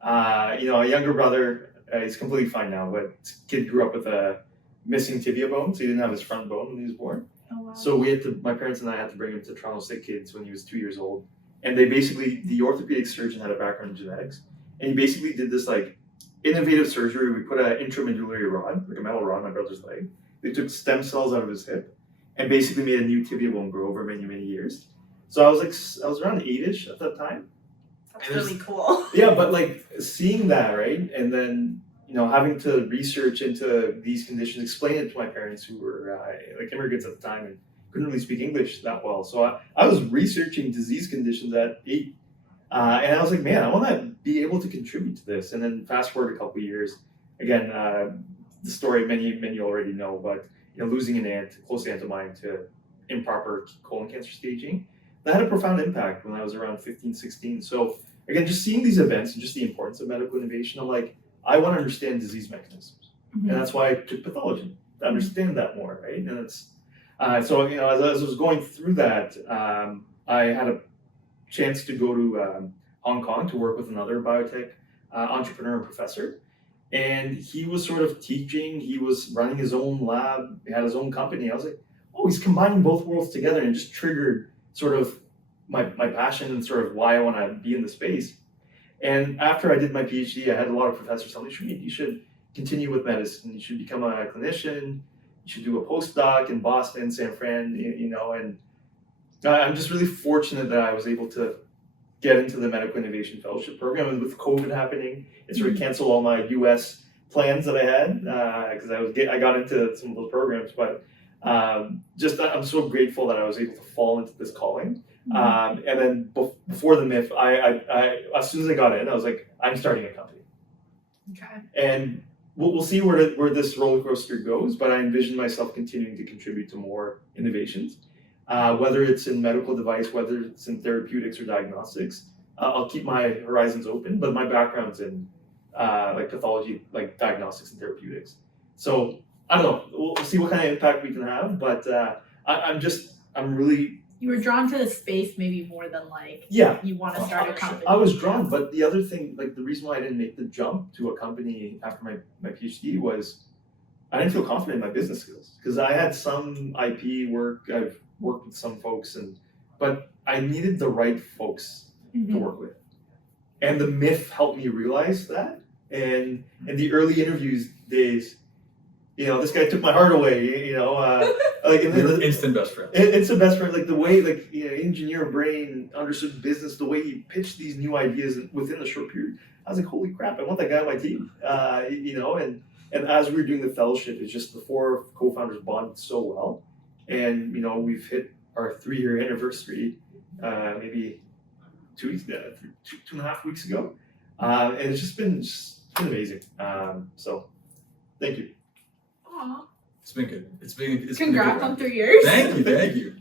A younger brother, he's completely fine now, but this kid grew up with a missing tibia bone, so he didn't have his front bone when he was born. Oh, wow. So my parents and I had to bring him to Toronto Sick Kids when he was 2 years old. And the orthopedic surgeon had a background in genetics. And he basically did this like innovative surgery. We put an intramedullary rod, like a metal rod on my brother's leg. They took stem cells out of his hip and basically made a new tibia bone grow over many, many years. So I was around 8-ish at that time. That's really cool. Yeah, but like seeing that, right? And then, having to research into these conditions, explain it to my parents who were like immigrants at the time and couldn't really speak English that well. So I was researching disease conditions at 8. And I was like, man, I want to be able to contribute to this. And then fast forward a couple of years, again, the story many already know, but losing an aunt, close aunt of mine, to improper colon cancer staging, that had a profound impact when I was around 15, 16. So again, just seeing these events and just the importance of medical innovation, I'm like, I want to understand disease mechanisms. Mm-hmm. And that's why I took pathology, to understand that more, right? And it's, so, as I was going through that, I had a chance to go to Hong Kong to work with another biotech entrepreneur and professor. And he was sort of teaching, he was running his own lab, he had his own company. I was like, oh, he's combining both worlds together, and just triggered sort of my passion and sort of why I want to be in the space. And after I did my PhD, I had a lot of professors tell me, you should continue with medicine, you should become a clinician, you should do a postdoc in Boston, San Fran, and I'm just really fortunate that I was able to get into the Medical Innovation Fellowship Program. And with COVID happening, it sort of canceled all my US plans that I had, because I got into some of those programs. But I'm so grateful that I was able to fall into this calling. And then before the MIF, I as soon as I got in, I was like, I'm starting a company. Okay. And we'll see where this roller coaster goes, but I envision myself continuing to contribute to more innovations. Whether it's in medical device, whether it's in therapeutics or diagnostics, I'll keep my horizons open, but my background's in like pathology, like diagnostics and therapeutics. So I don't know, we'll see what kind of impact we can have, but I'm really... You were drawn to the space maybe more than you want to start a company. I was drawn, but the other thing, the reason why I didn't make the jump to a company after my PhD was I didn't feel confident in my business skills, because I had some IP work, I've worked with some folks, but I needed the right folks to work with. And the MIF helped me realize that. And in the early interviews days, this guy took my heart away, You're instant best friend. It's the best friend, the way, engineer brain understood business, the way he pitched these new ideas within a short period. I was like, holy crap, I want that guy on my team, and as we were doing the fellowship, it's just the four co-founders bonded so well. And, we've hit our 3-year anniversary, maybe 2.5 weeks ago. And it's been amazing. So thank you. Aww. It's been good. It's been Congrats on 3 years. Thank you.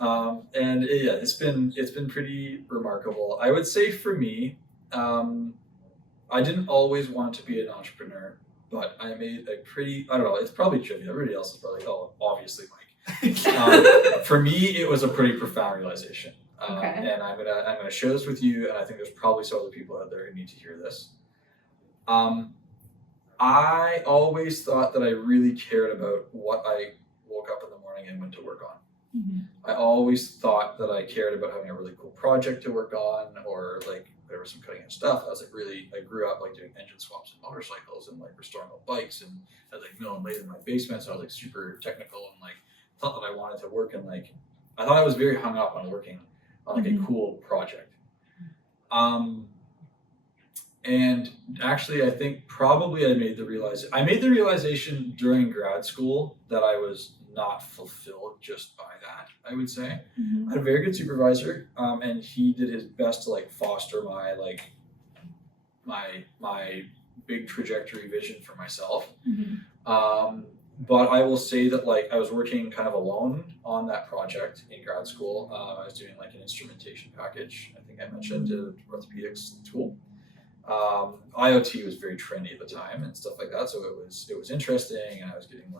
And yeah, it's been pretty remarkable. I would say for me, I didn't always want to be an entrepreneur, but I made I don't know, it's probably trivial. Everybody else is probably, oh, obviously Mike. For me, it was a pretty profound realization. Okay. And I'm gonna share this with you, and I think there's probably some other people out there who need to hear this. I always thought that I really cared about what I woke up in the morning and went to work on. I always thought that I cared about having a really cool project to work on, or there was some cutting edge stuff. I grew up doing engine swaps and motorcycles and restoring old bikes, and I was milling lathe in my basement, so I was super technical and thought that I wanted to work in I thought I was very hung up on working on a cool project. And actually, I think probably I made the realization during grad school that I was not fulfilled just by that, I would say. I had a very good supervisor, and he did his best to foster my big trajectory vision for myself. But I will say that I was working kind of alone on that project in grad school. I was doing an instrumentation package, I think I mentioned, an orthopedics tool. IoT was very trendy at the time and stuff like that, so it was interesting, and I was getting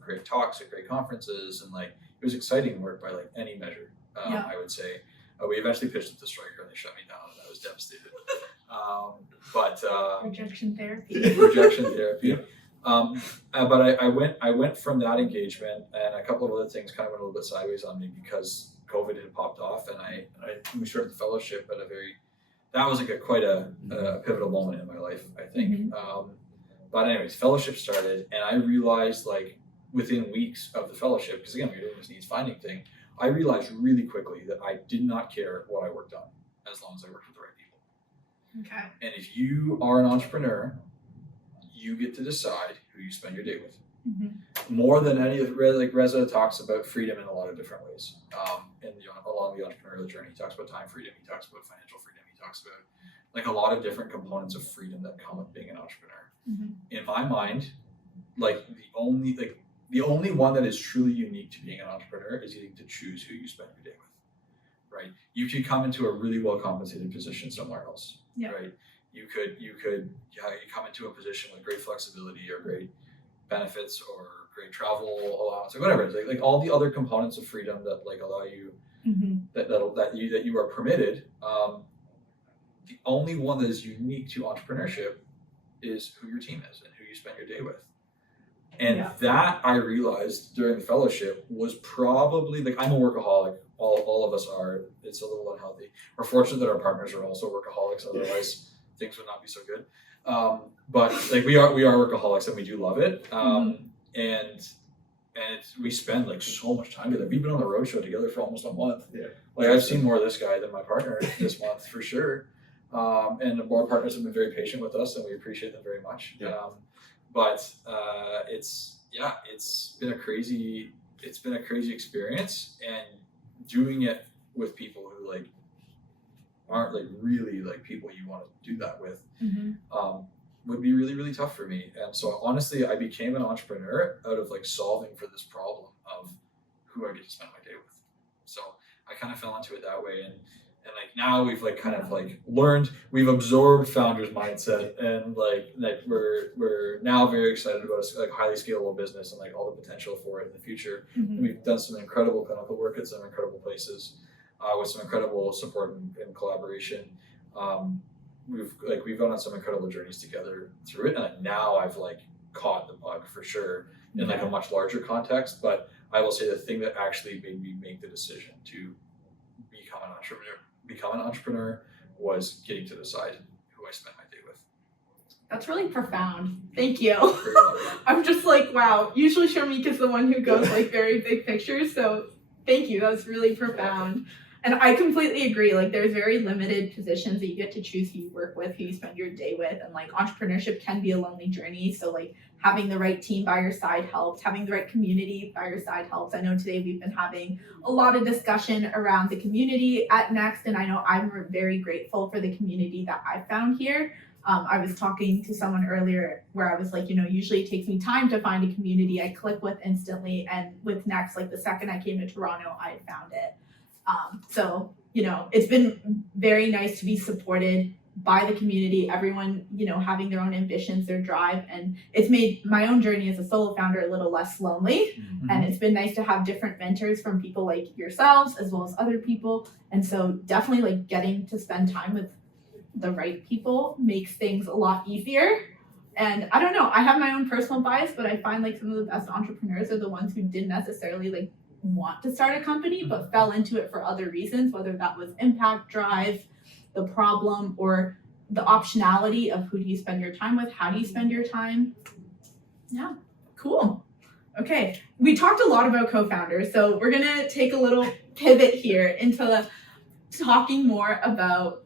great talks at great conferences, and it was exciting work by any measure. I would say we eventually pitched it to Stryker and they shut me down, and I was devastated. Rejection therapy. But I went from that engagement, and a couple of other things kind of went a little bit sideways on me because COVID had popped off, and we started the fellowship at that was quite a pivotal moment in my life, I think. But anyways, fellowship started, and I realized within weeks of the fellowship, because again, we were doing this needs finding thing, I realized really quickly that I did not care what I worked on as long as I worked with the right people. Okay. And if you are an entrepreneur, you get to decide who you spend your day with. More than any of like Reza talks about freedom in a lot of different ways. Along the entrepreneurial journey, he talks about time freedom, he talks about financial freedom, he talks about like a lot of different components of freedom that come with being an entrepreneur. In my mind, like the only one that is truly unique to being an entrepreneur is getting to choose who you spend your day with. Right? You could come into a really well compensated position somewhere else. Right? You could you come into a position with great flexibility or great benefits or great travel allowance or whatever it is, like all the other components of freedom that like allow you that you are permitted. The only one that is unique to entrepreneurship is who your team is and who you spend your day with. And that I realized during the fellowship was probably like, I'm a workaholic. All of us are. It's a little unhealthy. We're fortunate that our partners are also workaholics. Otherwise, things would not be so good. But like we are workaholics and we do love it. And we spend like so much time together. We've been on the road show together for almost a month. Like I've seen more of this guy than my partner this month for sure. And our partners have been very patient with us, and we appreciate them very much. But it's been a crazy experience, and doing it with people who like aren't like really like people you want to do that with would be really, really tough for me. And so honestly, I became an entrepreneur out of like solving for this problem of who I get to spend my day with. So I kind of fell into it that way, and like now we've like kind of like learned, we've absorbed founders mindset, and like we're now very excited about a like highly scalable business and like all the potential for it in the future. We've done some incredible clinical work at some incredible places with some incredible support and collaboration. We've gone on some incredible journeys together through it, and like now I've like caught the bug for sure in like a much larger context. But I will say the thing that actually made me make the decision to become an entrepreneur was getting to decide who I spent my day with. That's really profound. Thank you. I'm just like, wow. Usually Saumik is the one who goes like very big pictures. So thank you. That was really profound. And I completely agree. Like there's very limited positions that you get to choose who you work with, who you spend your day with. And like entrepreneurship can be a lonely journey. So like having the right team by your side helps. Having the right community by your side helps. I know today we've been having a lot of discussion around the community at Next. And I know I'm very grateful for the community that I found here. I was talking to someone earlier where I was like, usually it takes me time to find a community I click with instantly. And with Next, like the second I came to Toronto, I found it. So, it's been very nice to be supported by the community, everyone, having their own ambitions, their drive, and it's made my own journey as a solo founder a little less lonely. And it's been nice to have different mentors from people like yourselves, as well as other people. And so definitely like getting to spend time with the right people makes things a lot easier. And I don't know, I have my own personal bias, but I find like some of the best entrepreneurs are the ones who didn't necessarily like want to start a company, but fell into it for other reasons, whether that was impact, drive, the problem, or the optionality of who do you spend your time with, how do you spend your time. Yeah, cool. Okay, we talked a lot about co-founders, so we're gonna take a little pivot here into talking more about,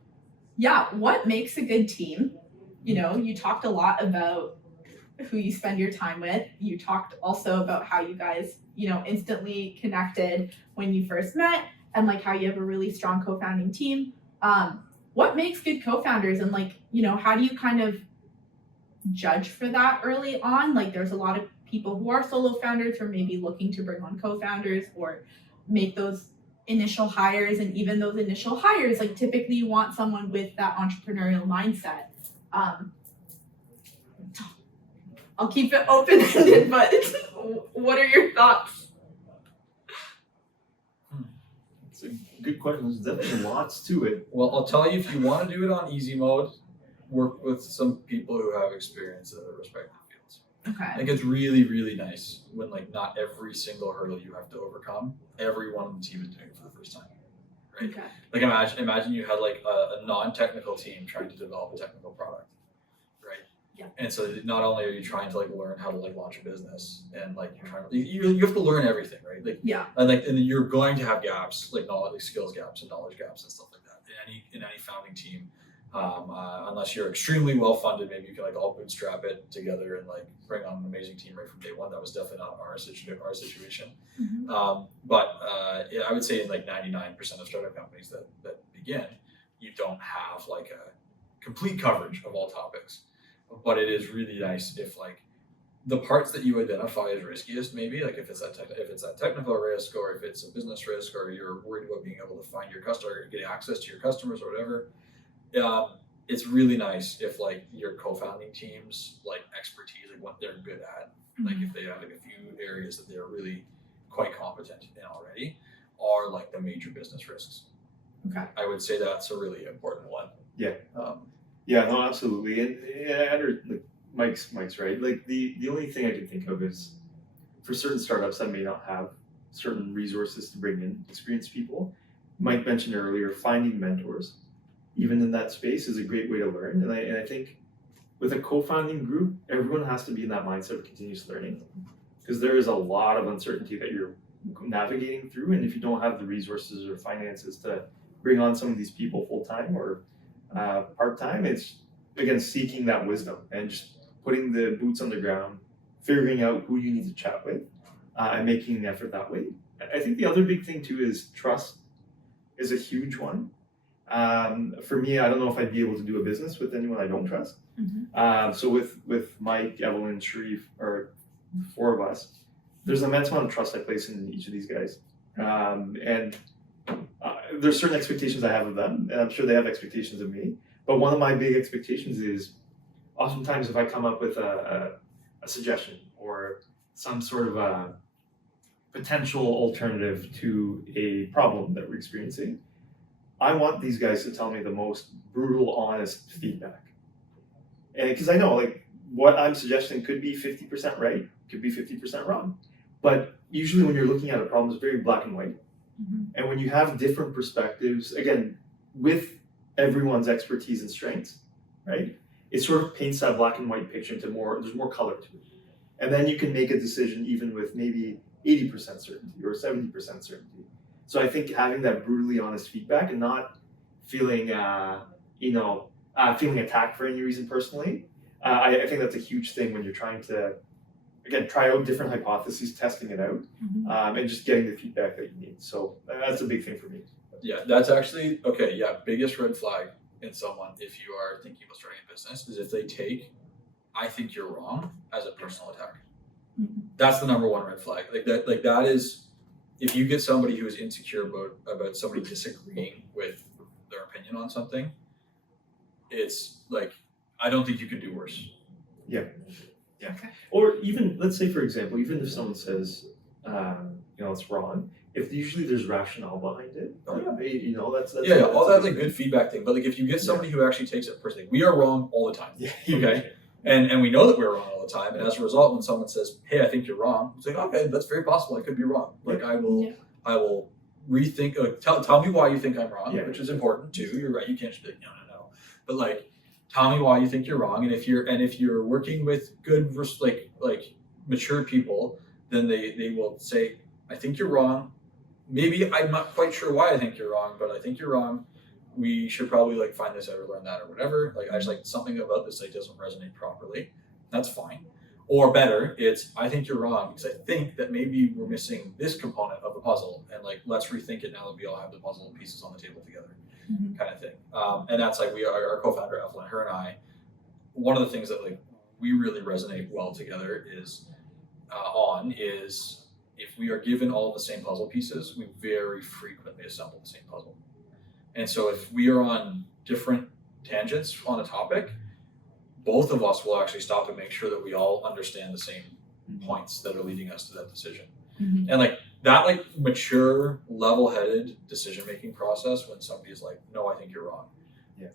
what makes a good team. You talked a lot about who you spend your time with. You talked also about how you guys, instantly connected when you first met, and like how you have a really strong co-founding team. What makes good co-founders, and like, how do you kind of judge for that early on? Like there's a lot of people who are solo founders who are maybe looking to bring on co-founders or make those initial hires, and even those initial hires, like typically you want someone with that entrepreneurial mindset. I'll keep it open-ended, but what are your thoughts? It's a good question. There's definitely lots to it. Well, I'll tell you, if you want to do it on easy mode, work with some people who have experience in their respective fields. Okay. I think it's really, really nice when like not every single hurdle you have to overcome, everyone on the team is doing it for the first time. Right? Okay. Like imagine you had like a non-technical team trying to develop a technical product. Yeah. And so not only are you trying to like learn how to like launch a business, and like you're trying to, you have to learn everything, right? Like and you're going to have gaps, like knowledge, like skills gaps and knowledge gaps and stuff like that in any founding team. Unless you're extremely well funded, maybe you can like all bootstrap it together and like bring on an amazing team right from day one. That was definitely not our situation. I would say in like 99% of startup companies that begin, you don't have like a complete coverage of all topics. But it is really nice if like the parts that you identify as riskiest, maybe like if it's that technical risk, or if it's a business risk, or you're worried about being able to find your customer, getting access to your customers or whatever. It's really nice if like your co-founding teams like expertise, like what they're good at, like if they have like a few areas that they're really quite competent in already, are like the major business risks. Okay. I would say that's a really important one. Yeah. No, absolutely. And like Mike's right. Like the only thing I can think of is for certain startups that may not have certain resources to bring in experienced people. Mike mentioned earlier, finding mentors, even in that space, is a great way to learn. And I think with a co-founding group, everyone has to be in that mindset of continuous learning, because there is a lot of uncertainty that you're navigating through. And if you don't have the resources or finances to bring on some of these people full-time or part-time, it's again seeking that wisdom and just putting the boots on the ground, figuring out who you need to chat with, and making an effort that way. I think the other big thing too is trust is a huge one. For me, I don't know if I'd be able to do a business with anyone I don't trust. So with Mike, Evelyn, Sharif, or the four of us, there's an immense amount of trust I place in each of these guys. There's certain expectations I have of them, and I'm sure they have expectations of me. But one of my big expectations is oftentimes if I come up with a suggestion or some sort of a potential alternative to a problem that we're experiencing, I want these guys to tell me the most brutal, honest feedback. And because I know like what I'm suggesting could be 50% right, could be 50% wrong. But usually when you're looking at a problem, it's very black and white. And when you have different perspectives, again, with everyone's expertise and strengths, right, it sort of paints that black and white picture into there's more color to it. And then you can make a decision even with maybe 80% certainty or 70% certainty. So I think having that brutally honest feedback and not feeling, feeling attacked for any reason personally, I think that's a huge thing when you're trying to, again, try out different hypotheses, testing it out, and just getting the feedback that you need. So that's a big thing for me. Yeah, that's actually, okay, yeah, biggest red flag in someone if you are thinking about starting a business is if they take, I think you're wrong, as a personal attack. That's the number one red flag. That is, if you get somebody who is insecure about somebody disagreeing with their opinion on something, it's like, I don't think you could do worse. Yeah. Okay. Or even, let's say, for example, even if someone says, it's wrong, if usually there's rationale behind it, that's all that's a good feedback thing. But like, if you get somebody who actually takes it personally, we are wrong all the time. Okay. And we know that we're wrong all the time. And as a result, when someone says, "Hey, I think you're wrong," it's like, okay, that's very possible. I could be wrong. Like I will rethink. Tell me why you think I'm wrong, which is important too. You're right. You can't just be like, no. But like, tell me why you think you're wrong. And if you're working with good, like mature people, then they will say, "I think you're wrong. Maybe I'm not quite sure why I think you're wrong, but I think you're wrong. We should probably like find this out or learn that or whatever. Like I just like something about this like doesn't resonate properly. That's fine. Or better, it's I think you're wrong because I think that maybe we're missing this component of the puzzle, and like let's rethink it now that we all have the puzzle pieces on the table together, kind of thing. And that's like our co-founder Evelyn, her and I. One of the things that like we really resonate well together is if we are given all of the same puzzle pieces, we very frequently assemble the same puzzle. And so if we are on different tangents on a topic, both of us will actually stop and make sure that we all understand the same points that are leading us to that decision. And like that like mature, level-headed decision-making process when somebody is like, no, I think you're wrong,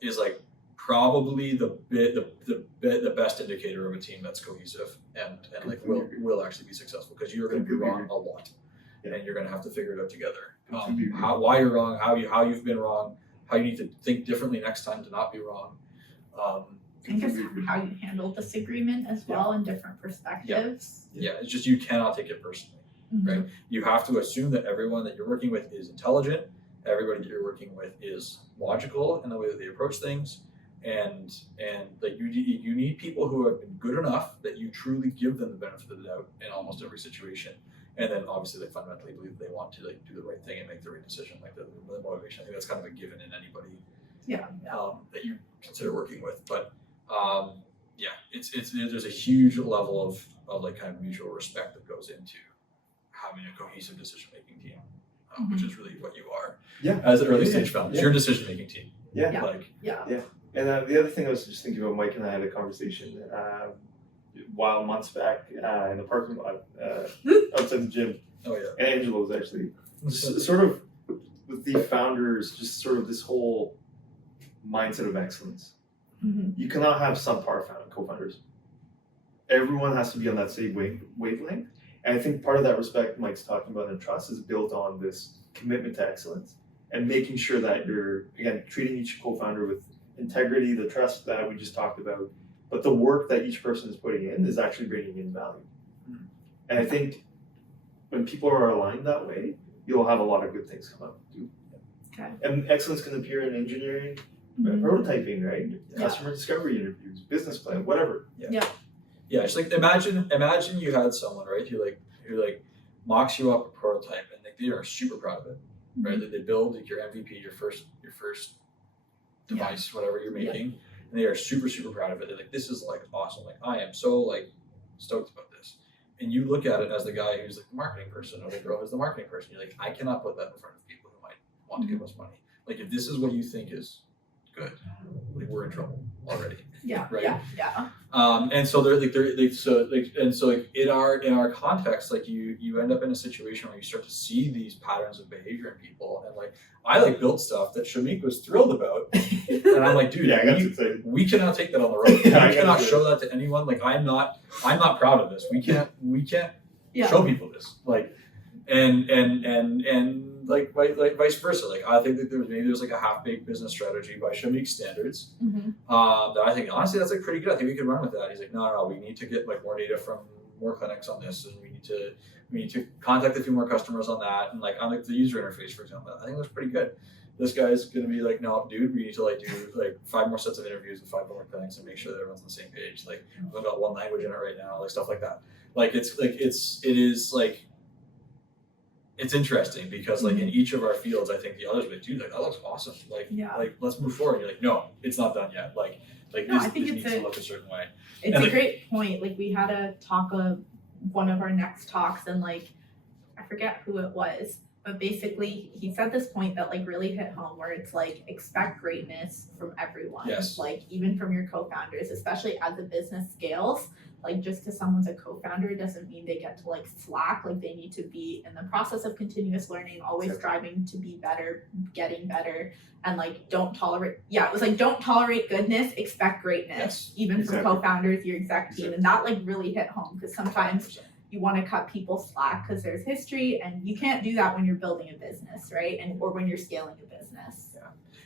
is like probably the best indicator of a team that's cohesive and like will actually be successful, because you're going to be wrong a lot, and you're going to have to figure it out together. Why you're wrong, how you've been wrong, how you need to think differently next time to not be wrong. I guess how you handle disagreement as well in different perspectives. Yeah, it's just you cannot take it personally, right? You have to assume that everyone that you're working with is intelligent, everybody that you're working with is logical in the way that they approach things, and like you need people who have been good enough that you truly give them the benefit of the doubt in almost every situation, and then obviously they fundamentally believe they want to like do the right thing and make the right decision, like the motivation. I think that's kind of a given in anybody that you consider working with. But it's there's a huge level of like kind of mutual respect that goes into having a cohesive decision-making team, which is really what you are as an early stage founder. It's your decision-making team. And the other thing I was just thinking about, Mike and I had a conversation months back in the parking lot outside the gym. Oh yeah. And Angelo was actually sort of with the founders, just sort of this whole mindset of excellence. You cannot have subpar co-founders. Everyone has to be on that same wavelength. And I think part of that respect Mike's talking about and trust is built on this commitment to excellence and making sure that you're, again, treating each co-founder with integrity, the trust that we just talked about, but the work that each person is putting in is actually bringing in value. And I think when people are aligned that way, you'll have a lot of good things come out too. And excellence can appear in engineering, prototyping, right? Customer discovery interviews, business plan, whatever. It's like imagine you had someone, right, who mocks you up a prototype and they are super proud of it, right? They build like your MVP, your first device, whatever you're making, and they are super, super proud of it. They're like, this is like awesome. Like I am so like stoked about this. And you look at it as the guy who's like the marketing person, or the girl who's the marketing person. You're like, I cannot put that in front of people who might want to give us money. Like if this is what you think is good, like we're in trouble already. And so in our context, like you end up in a situation where you start to see these patterns of behavior in people, and like I like built stuff that Saumik was thrilled about, and I'm like, dude, we cannot take that on the road. We cannot show that to anyone. Like I'm not proud of this. We can't show people this. Like and like vice versa. Like I think that there's like a half-baked business strategy by Saumik's standards that I think honestly that's like pretty good. I think we could run with that. He's like, no, we need to get like more data from more clinics on this, and we need to contact a few more customers on that. And like on like the user interface, for example, I think it looks pretty good. This guy's gonna be like, no, dude, we need to like do like 5 more sets of interviews with 5 more clinics and make sure that everyone's on the same page. Like we've got 1 language in it right now, like stuff like that. Like it is like. It's interesting because like in each of our fields, I think the others would do like, that looks awesome. Like let's move forward. And you're like, no, it's not done yet. Like no, this needs to look a certain way. It's a great point. Like we had a talk of one of our next talks, and like I forget who it was, but basically he said this point that like really hit home, where it's like expect greatness from everyone. Yes. Like even from your co-founders, especially as the business scales. Like just because someone's a co-founder doesn't mean they get to like slack. Like they need to be in the process of continuous learning, always striving to be better, getting better, and like don't tolerate goodness, expect greatness. Even from co-founders, your exec team. And that like really hit home, because sometimes you want to cut people slack because there's history, and you can't do that when you're building a business, right? And or when you're scaling a business.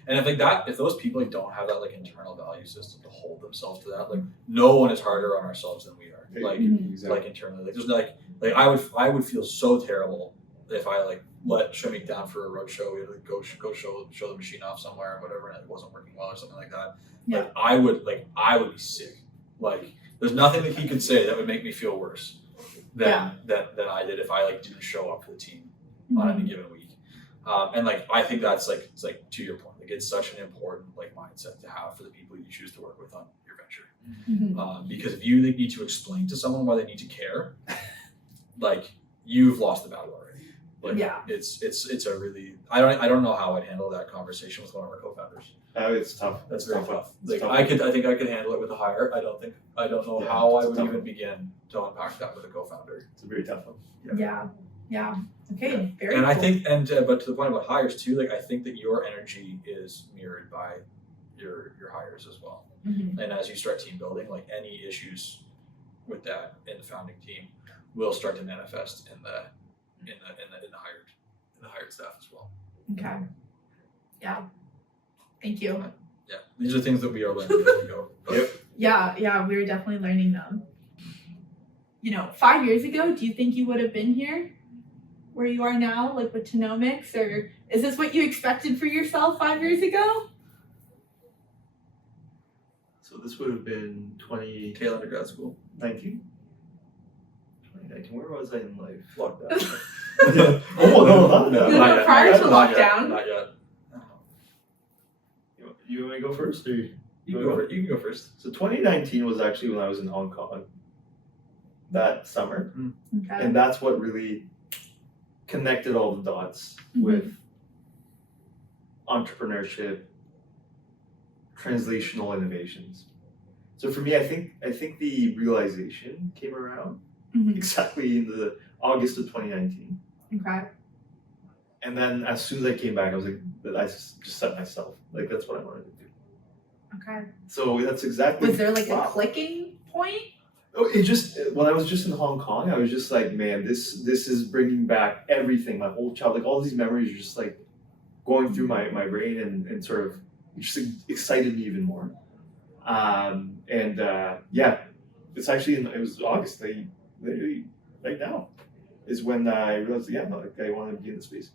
And I think that if those people like don't have that like internal value system to hold themselves to that, like no one is harder on ourselves than we are. Like like internally, like there's like I would feel so terrible if I like let Saumik down for a roadshow. We had to go show the machine off somewhere or whatever, and it wasn't working well or something like that. Like I would be sick. Like there's nothing that he could say that would make me feel worse than I did if I like didn't show up for the team on any given week. And like I think that's like it's like to your point. Like it's such an important like mindset to have for the people you choose to work with on your venture. Because if you need to explain to someone why they need to care, like you've lost the battle already. Like it's a really I don't know how I'd handle that conversation with one of our co-founders. It's tough. That's very tough. Like I think I could handle it with a hire. I don't know how I would even begin to unpack that with a co-founder. It's a very tough one. Okay, very and cool. I think, but to the point about hires too, like I think that your energy is mirrored by your hires as well. And as you start team building, like any issues with that in the founding team will start to manifest in the hired staff as well. Okay. Yeah. Thank you. Yeah, these are things that we are learning as we go. Yeah, we're definitely learning them. 5 years ago, do you think you would have been here where you are now, like with Tenomix, or is this what you expected for yourself 5 years ago? this would have been 2019. Tail undergrad school. 2019. Where was I in life? Lockdown. Yeah. Oh no, not You that. were Not yet, prior not to yet, not yet, lockdown. Not yet. You want me to go first, or You can go first. So 2019 was actually when I was in Hong Kong that summer, Okay. and that's what really connected all the dots with entrepreneurship, translational innovations. So for me, I think the realization came around exactly in the August of 2019. Okay. And then as soon as I came back, I was like, I just set myself, like, that's what I wanted to do. Okay. So that's exactly. Was there like wow. a clicking point? Oh, it just, when I was just in Hong Kong, I was just like, man, this is bringing back everything, my whole child, like all these memories are just like going through my brain and sort of just excited me even more. Yeah, it's actually, it was August, right now is when I realized, yeah, like I want to be in the space.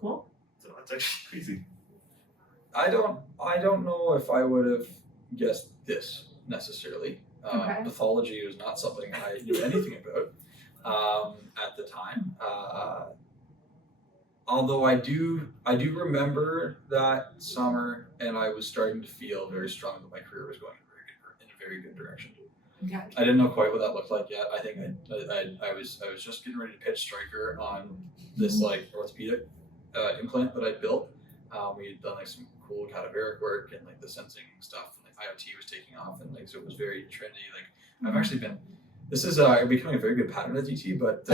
Cool. So that's actually crazy. I don't know if I would have guessed this necessarily. Okay. Pathology was not something I knew anything about at the time. Although I do remember that summer, and I was starting to feel very strong that my career was going in a very good direction. Okay. I didn't know quite what that looked like yet. I think I was just getting ready to pitch Stryker on this like orthopedic implant that I built. We had done like some cool cadaveric work and like the sensing stuff, and like IoT was taking off, and like so it was very trendy. Like I've actually been, this is becoming a very good pattern at DT, but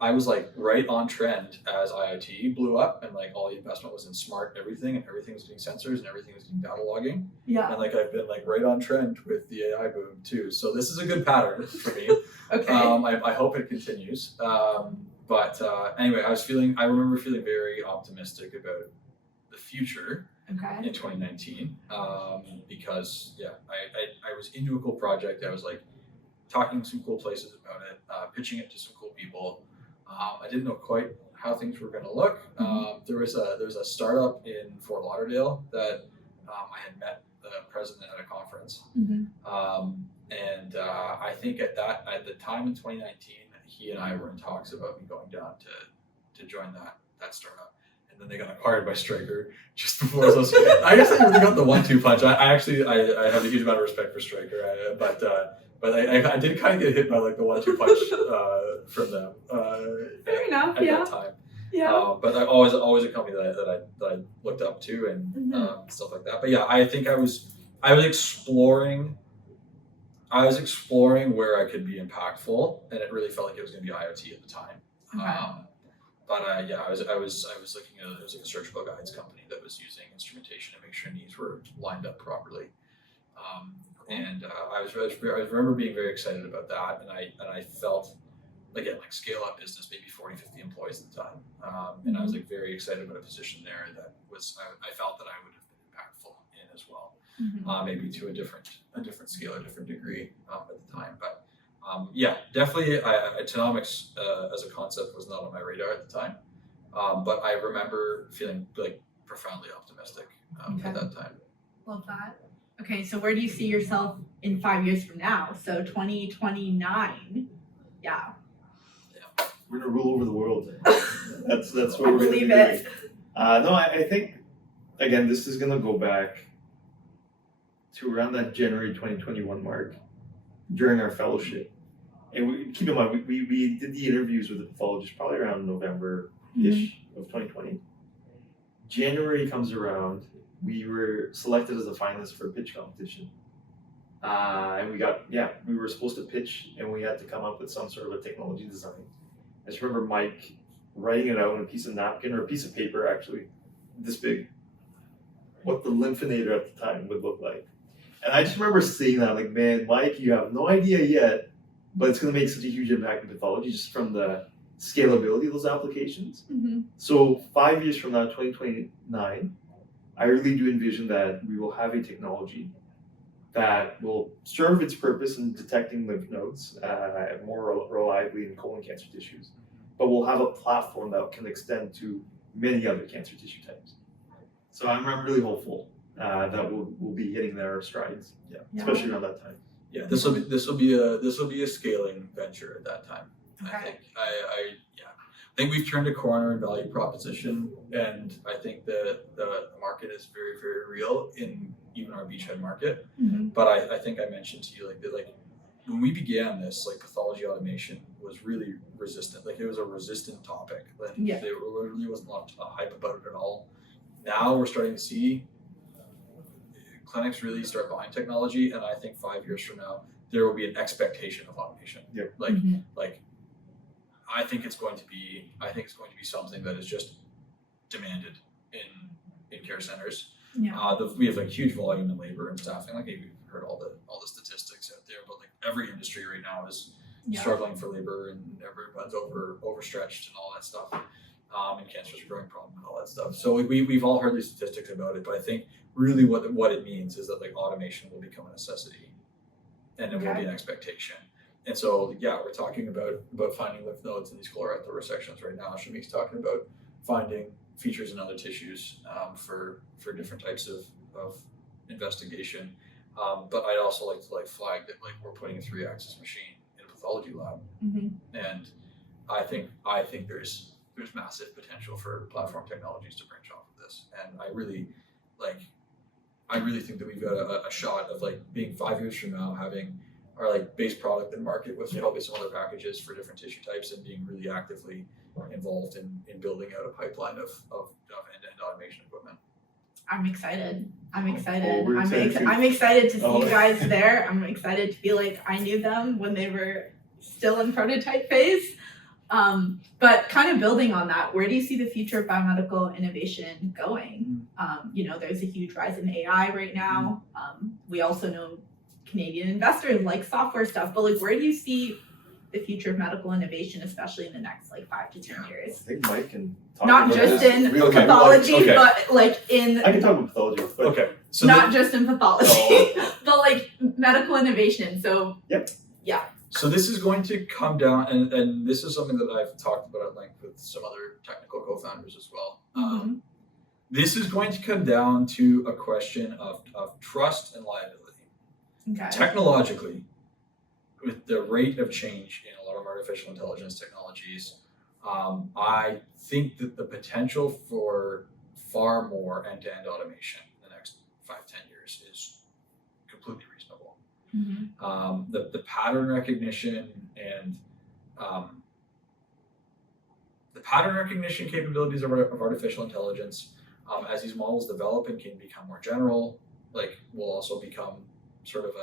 I was like right on trend as IoT blew up, and like all the investment was in smart everything, and everything was doing sensors, and everything was doing data logging. Yeah. And like I've been like right on trend with the AI boom too. So this is a good pattern for me. Okay. I hope it continues. Anyway, I remember feeling very optimistic about the future Okay. in 2019 because I was into a cool project. I was like talking to some cool places about it, pitching it to some cool people. I didn't know quite how things were going to look. There was a startup in Fort Lauderdale that I had met the president at a conference, I think at the time in 2019, he and I were in talks about me going down to join that startup. And then they got acquired by Stryker just before. I guess I really got the 1-2 punch. I have a huge amount of respect for Stryker, but I did kind of get hit by like the 1-2 punch from them. Fair enough. At that time. Yeah. But I always a company that I looked up to and stuff like that. But yeah, I think I was exploring where I could be impactful, and it really felt like it was going to be IoT at the time. Okay. I was looking at it was like a surgical guides company that was using instrumentation to make sure knees were lined up properly. I remember being very excited about that, and I felt again like scale up business, maybe 40-50 employees at the time, and I was like very excited about a position there that was I felt that I would have been impactful in as well, maybe to a different scale, a different degree at the time, but. Definitely. Tenomix as a concept was not on my radar at the time, but I remember feeling like profoundly optimistic at that time. Love that. Okay, so where do you see yourself in 5 years from now? So 2029. Yeah. We're gonna rule over the world. That's what I we're believe gonna it. do. No, I think again this is gonna go back to around that January 2021 mark during our fellowship. And keep in mind, we did the interviews with the pathologist probably around November-ish of 2020. January comes around, we were selected as a finalist for a pitch competition. And we were supposed to pitch, and we had to come up with some sort of a technology design. I just remember Mike writing it out on a piece of napkin, or a piece of paper actually, this big, what the Lymphonator at the time would look like. And I just remember seeing that, like, man, Mike, you have no idea yet, but it's going to make such a huge impact in pathology just from the scalability of those applications. So 5 years from now, 2029, I really do envision that we will have a technology that will serve its purpose in detecting lymph nodes more reliably in colon cancer tissues, but we'll have a platform that can extend to many other cancer tissue types. So I'm really hopeful that will be hitting their strides. Yeah. Especially around that time. Yeah, this will be a scaling venture at that time. Okay. I think we've turned a corner in value proposition, and I think the market is very, very real in even our beachhead market. Mm-hmm. But I think I mentioned to you like when we began this, like pathology automation was really resistant. Like it was a resistant topic. Like there really wasn't a lot of hype about it at all. Now we're starting to see clinics really start buying technology, and I think 5 years from now there will be an expectation of automation. Yeah. Like I think it's going to be something that is just demanded in care centers. Yeah. We have like huge volume in labor and staffing. Like you've heard all the statistics out there, but like every industry right now is struggling for labor, and everyone's overstretched and all that stuff. And cancer is a growing problem and all that stuff. So we've all heard these statistics about it, but I think really what it means is that like automation will become a necessity, and it will be an expectation. And so we're talking about finding lymph nodes in these colorectal resections right now. Saumik's talking about finding features in other tissues for different types of investigation. But I'd also like to flag that like we're putting a 3-axis machine in a pathology lab, and I think there's massive potential for platform technologies to branch off of this. And I really think that we've got a shot of like being 5 years from now having our like base product in market with probably some other packages for different tissue types, and being really actively involved in building out a pipeline of end-to-end automation equipment. I'm excited. I'm Oh, excited. we're excited too. I'm excited to see you guys there. I'm excited to feel like I knew them when they were still in prototype phase. But kind of building on that, where do you see the future of biomedical innovation going? There's a huge rise in AI right now. We also know Canadian investors like software stuff, but like where do you see the future of medical innovation, especially in the next 5 to 10 years? I think Mike can talk Not about just this. in Okay, pathology, okay. but like in I can talk about pathology. But Okay, so not just in pathology, Oh. but like medical innovation. So So this is going to come down, and this is something that I've talked about at length with some other technical co-founders as well. This is going to come down to a question of trust and liability. okay. Technologically, with the rate of change in a lot of artificial intelligence technologies, I think that the potential for far more end-to-end automation in the next 5-10 years is completely reasonable. The pattern recognition and the pattern recognition capabilities of artificial intelligence, as these models develop and can become more general, will also become sort of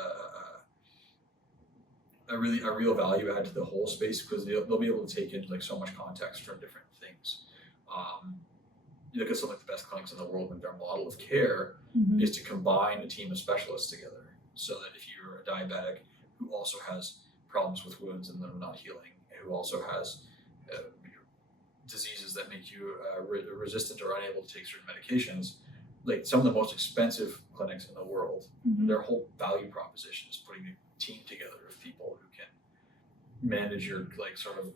a real value add to the whole space, because they'll be able to take in so much context from different things. You look at some of the best clinics in the world, and their model of care is to combine a team of specialists together, so that if you're a diabetic who also has problems with wounds and them not healing, who also has diseases that make you resistant or unable to take certain medications, like some of the most expensive clinics in the world, their whole value proposition is putting a team together of people who can manage your sort of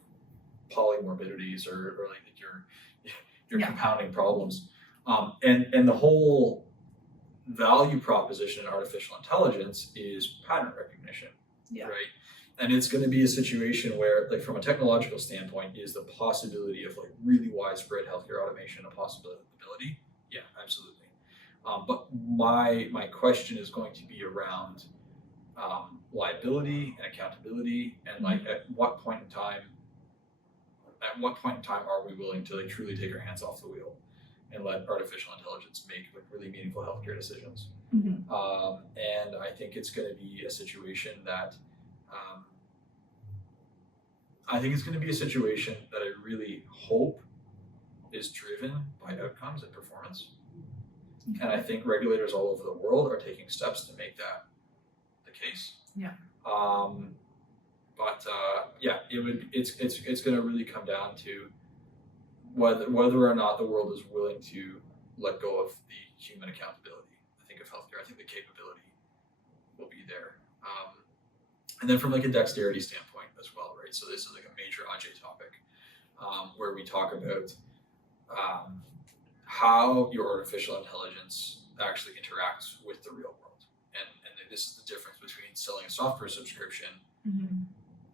polymorbidities or your compounding problems. And the whole value proposition in artificial intelligence is pattern recognition, right? And it's going to be a situation where, from a technological standpoint, is the possibility of really widespread healthcare automation a possibility? Yeah, absolutely. But my question is going to be around liability and accountability, and at what point in time are we willing to truly take our hands off the wheel and let artificial intelligence make really meaningful healthcare decisions? And I think it's going to be a situation that I really hope is driven by outcomes and performance. And I think regulators all over the world are taking steps to make that the case. It's going to really come down to whether or not the world is willing to let go of the human accountability. I think of healthcare, I think the capability will be there. And then from a dexterity standpoint as well, right? So this is a major Ajay topic, where we talk about how your artificial intelligence actually interact with the real world. And this is the difference between selling a software subscription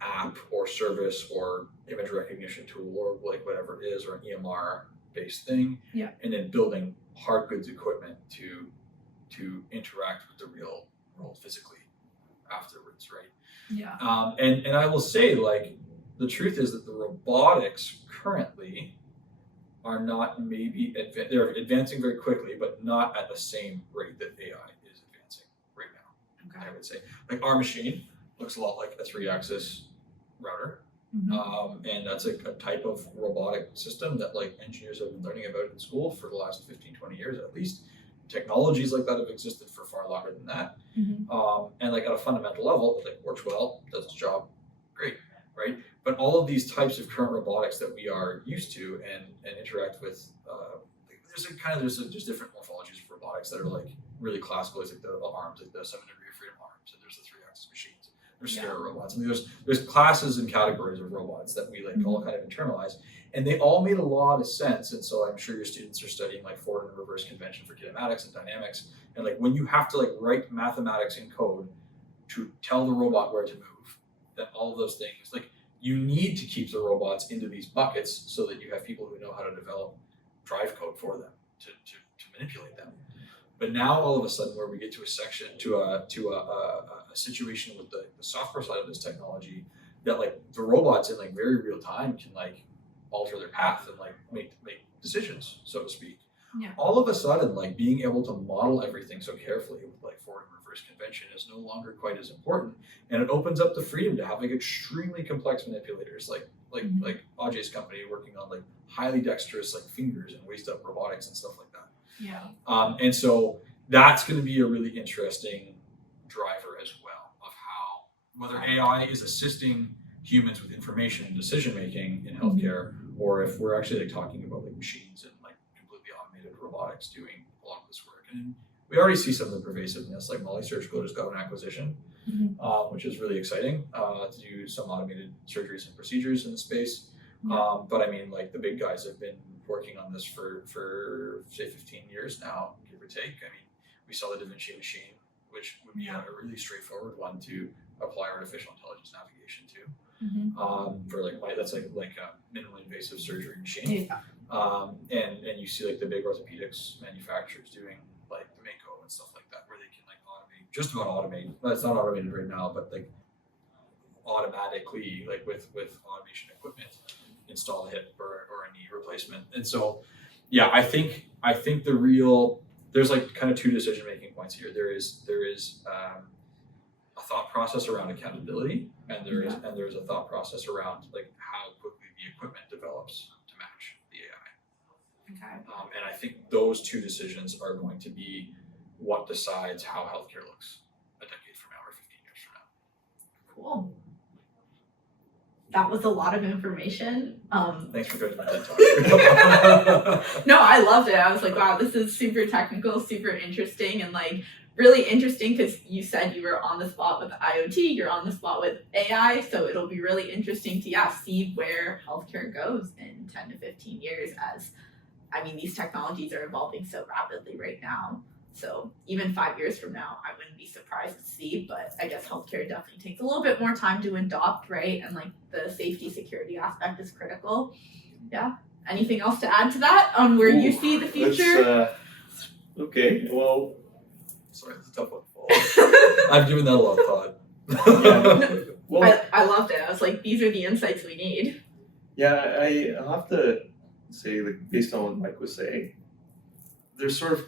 app or service or image recognition tool or like whatever it is, or an EMR based thing, and then building hard goods equipment to interact with the real world physically afterwards, right? Yeah. And I will say, like, the truth is that the robotics currently are not they're advancing very quickly, but not at the same rate that AI is advancing right now. Okay. I would say, like, our machine looks a lot like a 3-axis router. And that's a type of robotic system that like engineers have been learning about in school for the last 15-20 years at least. Technologies like that have existed for far longer than that. And like at a fundamental level, it like works well, does its job great, right? But all of these types of current robotics that we are used to and interact with, there's different morphologies of robotics that are like really classical. It's like the arms, like the 7-degree of freedom arms, and there's the 3-axis machines. There's scare robots, and there's classes and categories of robots that we like all kind of internalize, and they all made a lot of sense. And so I'm sure your students are studying like forward and reverse convention for kinematics and dynamics, and like when you have to like write mathematics in code to tell the robot where to move, then all of those things, like you need to keep the robots into these buckets so that you have people who know how to develop drive code for them to manipulate them. But now all of a sudden, where we get to a situation with the software side of this technology, that like the robots in like very real time can like alter their path and like make decisions, so to speak. All of a sudden, like being able to model everything so carefully with like forward and reverse convention is no longer quite as important, and it opens up the freedom to have like extremely complex manipulators, like Ajay's company working on like highly dexterous like fingers and waist up robotics and stuff like that. And so that's going to be a really interesting driver as well of how, whether AI is assisting humans with information and decision making in healthcare, or if we're actually like talking about like machines and like completely automated robotics doing a lot of this work. And we already see some of the pervasiveness, like Molly Surgical just got an acquisition, which is really exciting, to do some automated surgeries and procedures in the space. But I mean, like the big guys have been working on this for say 15 years now, give or take. I mean, we saw the Da Vinci machine, which would be a really straightforward one to apply artificial intelligence navigation to, for like that's like a minimally invasive surgery machine. And you see like the big orthopedics manufacturers doing like the Mako and stuff like that, where they can like automate. Well, it's not automated right now, but like automatically, like with automation equipment, install a hip or a knee replacement. And so, I think there's like kind of two decision making points here. There is a thought process around accountability, and there's a thought process around like how quickly the equipment develops to match the AI. And I think those two decisions are going to be what decides how healthcare looks a decade from now or 15 years from now. Cool. That was a lot of information. Thanks for doing my TED Talk. No, I loved it. I was like, wow, this is super technical, super interesting, and like really interesting because you said you were on the spot with IoT, you're on the spot with AI, so it'll be really interesting to see where healthcare goes in 10 to 15 years, as I mean, these technologies are evolving so rapidly right now. So even 5 years from now, I wouldn't be surprised to see, but I guess healthcare definitely takes a little bit more time to adopt, right? And like the safety security aspect is critical. Anything else to add to that on where you see the future? Okay, well, sorry, it's a tough one. I've given that a lot of thought. Well, I loved it. I was like, these are the insights we need. I'll have to say, like, based on what Mike was saying, there's sort of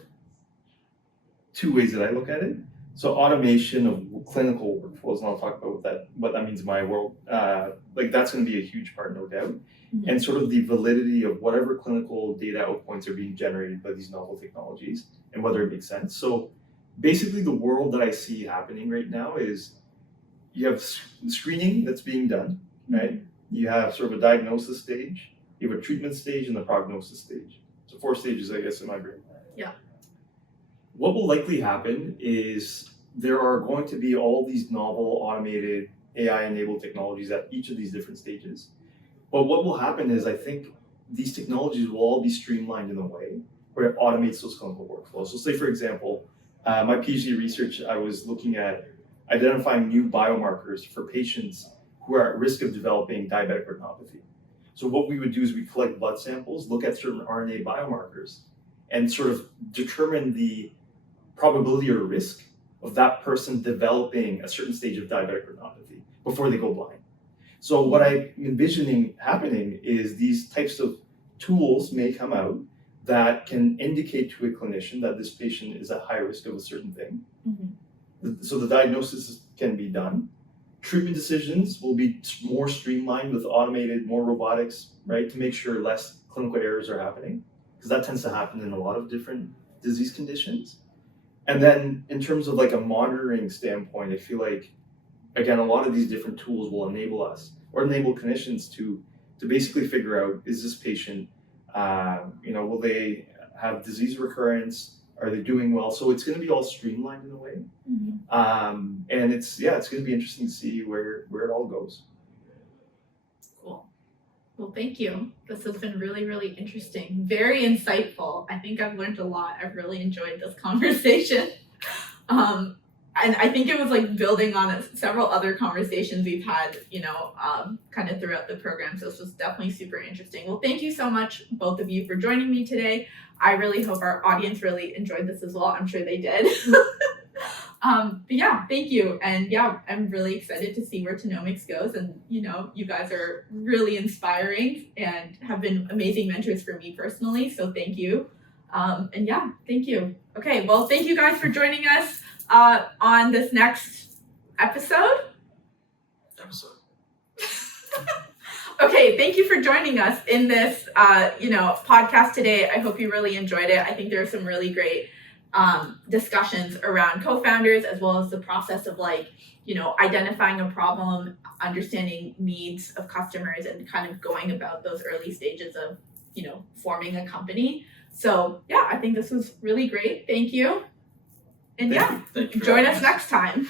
two ways that I look at it. So automation of clinical workflows, and I'll talk about what that means in my world. Like that's going to be a huge part, no doubt. And sort of the validity of whatever clinical data outpoints are being generated by these novel technologies and whether it makes sense. So basically the world that I see happening right now is you have screening that's being done, right? You have sort of a diagnosis stage, you have a treatment stage, and the prognosis stage. So 4 stages, I guess, in my brain. What will likely happen is there are going to be all these novel automated AI-enabled technologies at each of these different stages. But what will happen is I think these technologies will all be streamlined in a way where it automates those clinical workflows. So say, for example, my PhD research, I was looking at identifying new biomarkers for patients who are at risk of developing diabetic retinopathy. So what we would do is we collect blood samples, look at certain RNA biomarkers, and sort of determine the probability or risk of that person developing a certain stage of diabetic retinopathy before they go blind. So what I'm envisioning happening is these types of tools may come out that can indicate to a clinician that this patient is at high risk of a certain thing. Mm-hmm. So the diagnosis can be done. Treatment decisions will be more streamlined with automated, more robotics, right, to make sure less clinical errors are happening, because that tends to happen in a lot of different disease conditions. And then in terms of like a monitoring standpoint, I feel like, again, a lot of these different tools will enable us or enable clinicians to basically figure out, is this patient, will they have disease recurrence? Are they doing well? So it's going to be all streamlined in a way. Mm-hmm. And it's going to be interesting to see where it all goes. Cool. Well, thank you. This has been really, really interesting. Very insightful. I think I've learned a lot. I've really enjoyed this conversation. And I think it was like building on several other conversations we've had, kind of throughout the program. So this was definitely super interesting. Well, thank you so much, both of you, for joining me today. I really hope our audience really enjoyed this as well. I'm sure they did. But yeah, thank you. And yeah, I'm really excited to see where Tenomix goes. And, you guys are really inspiring and have been amazing mentors for me personally. So thank you. And yeah, thank you. Okay, well, thank you guys for joining us on this next episode. Okay, thank you for joining us in this, podcast today. I hope you really enjoyed it. I think there are some really great discussions around co-founders, as well as the process of identifying a problem, understanding needs of customers, and kind of going about those early stages of, forming a company. So yeah, I think this was really great. Thank you. And Thank you join us next time.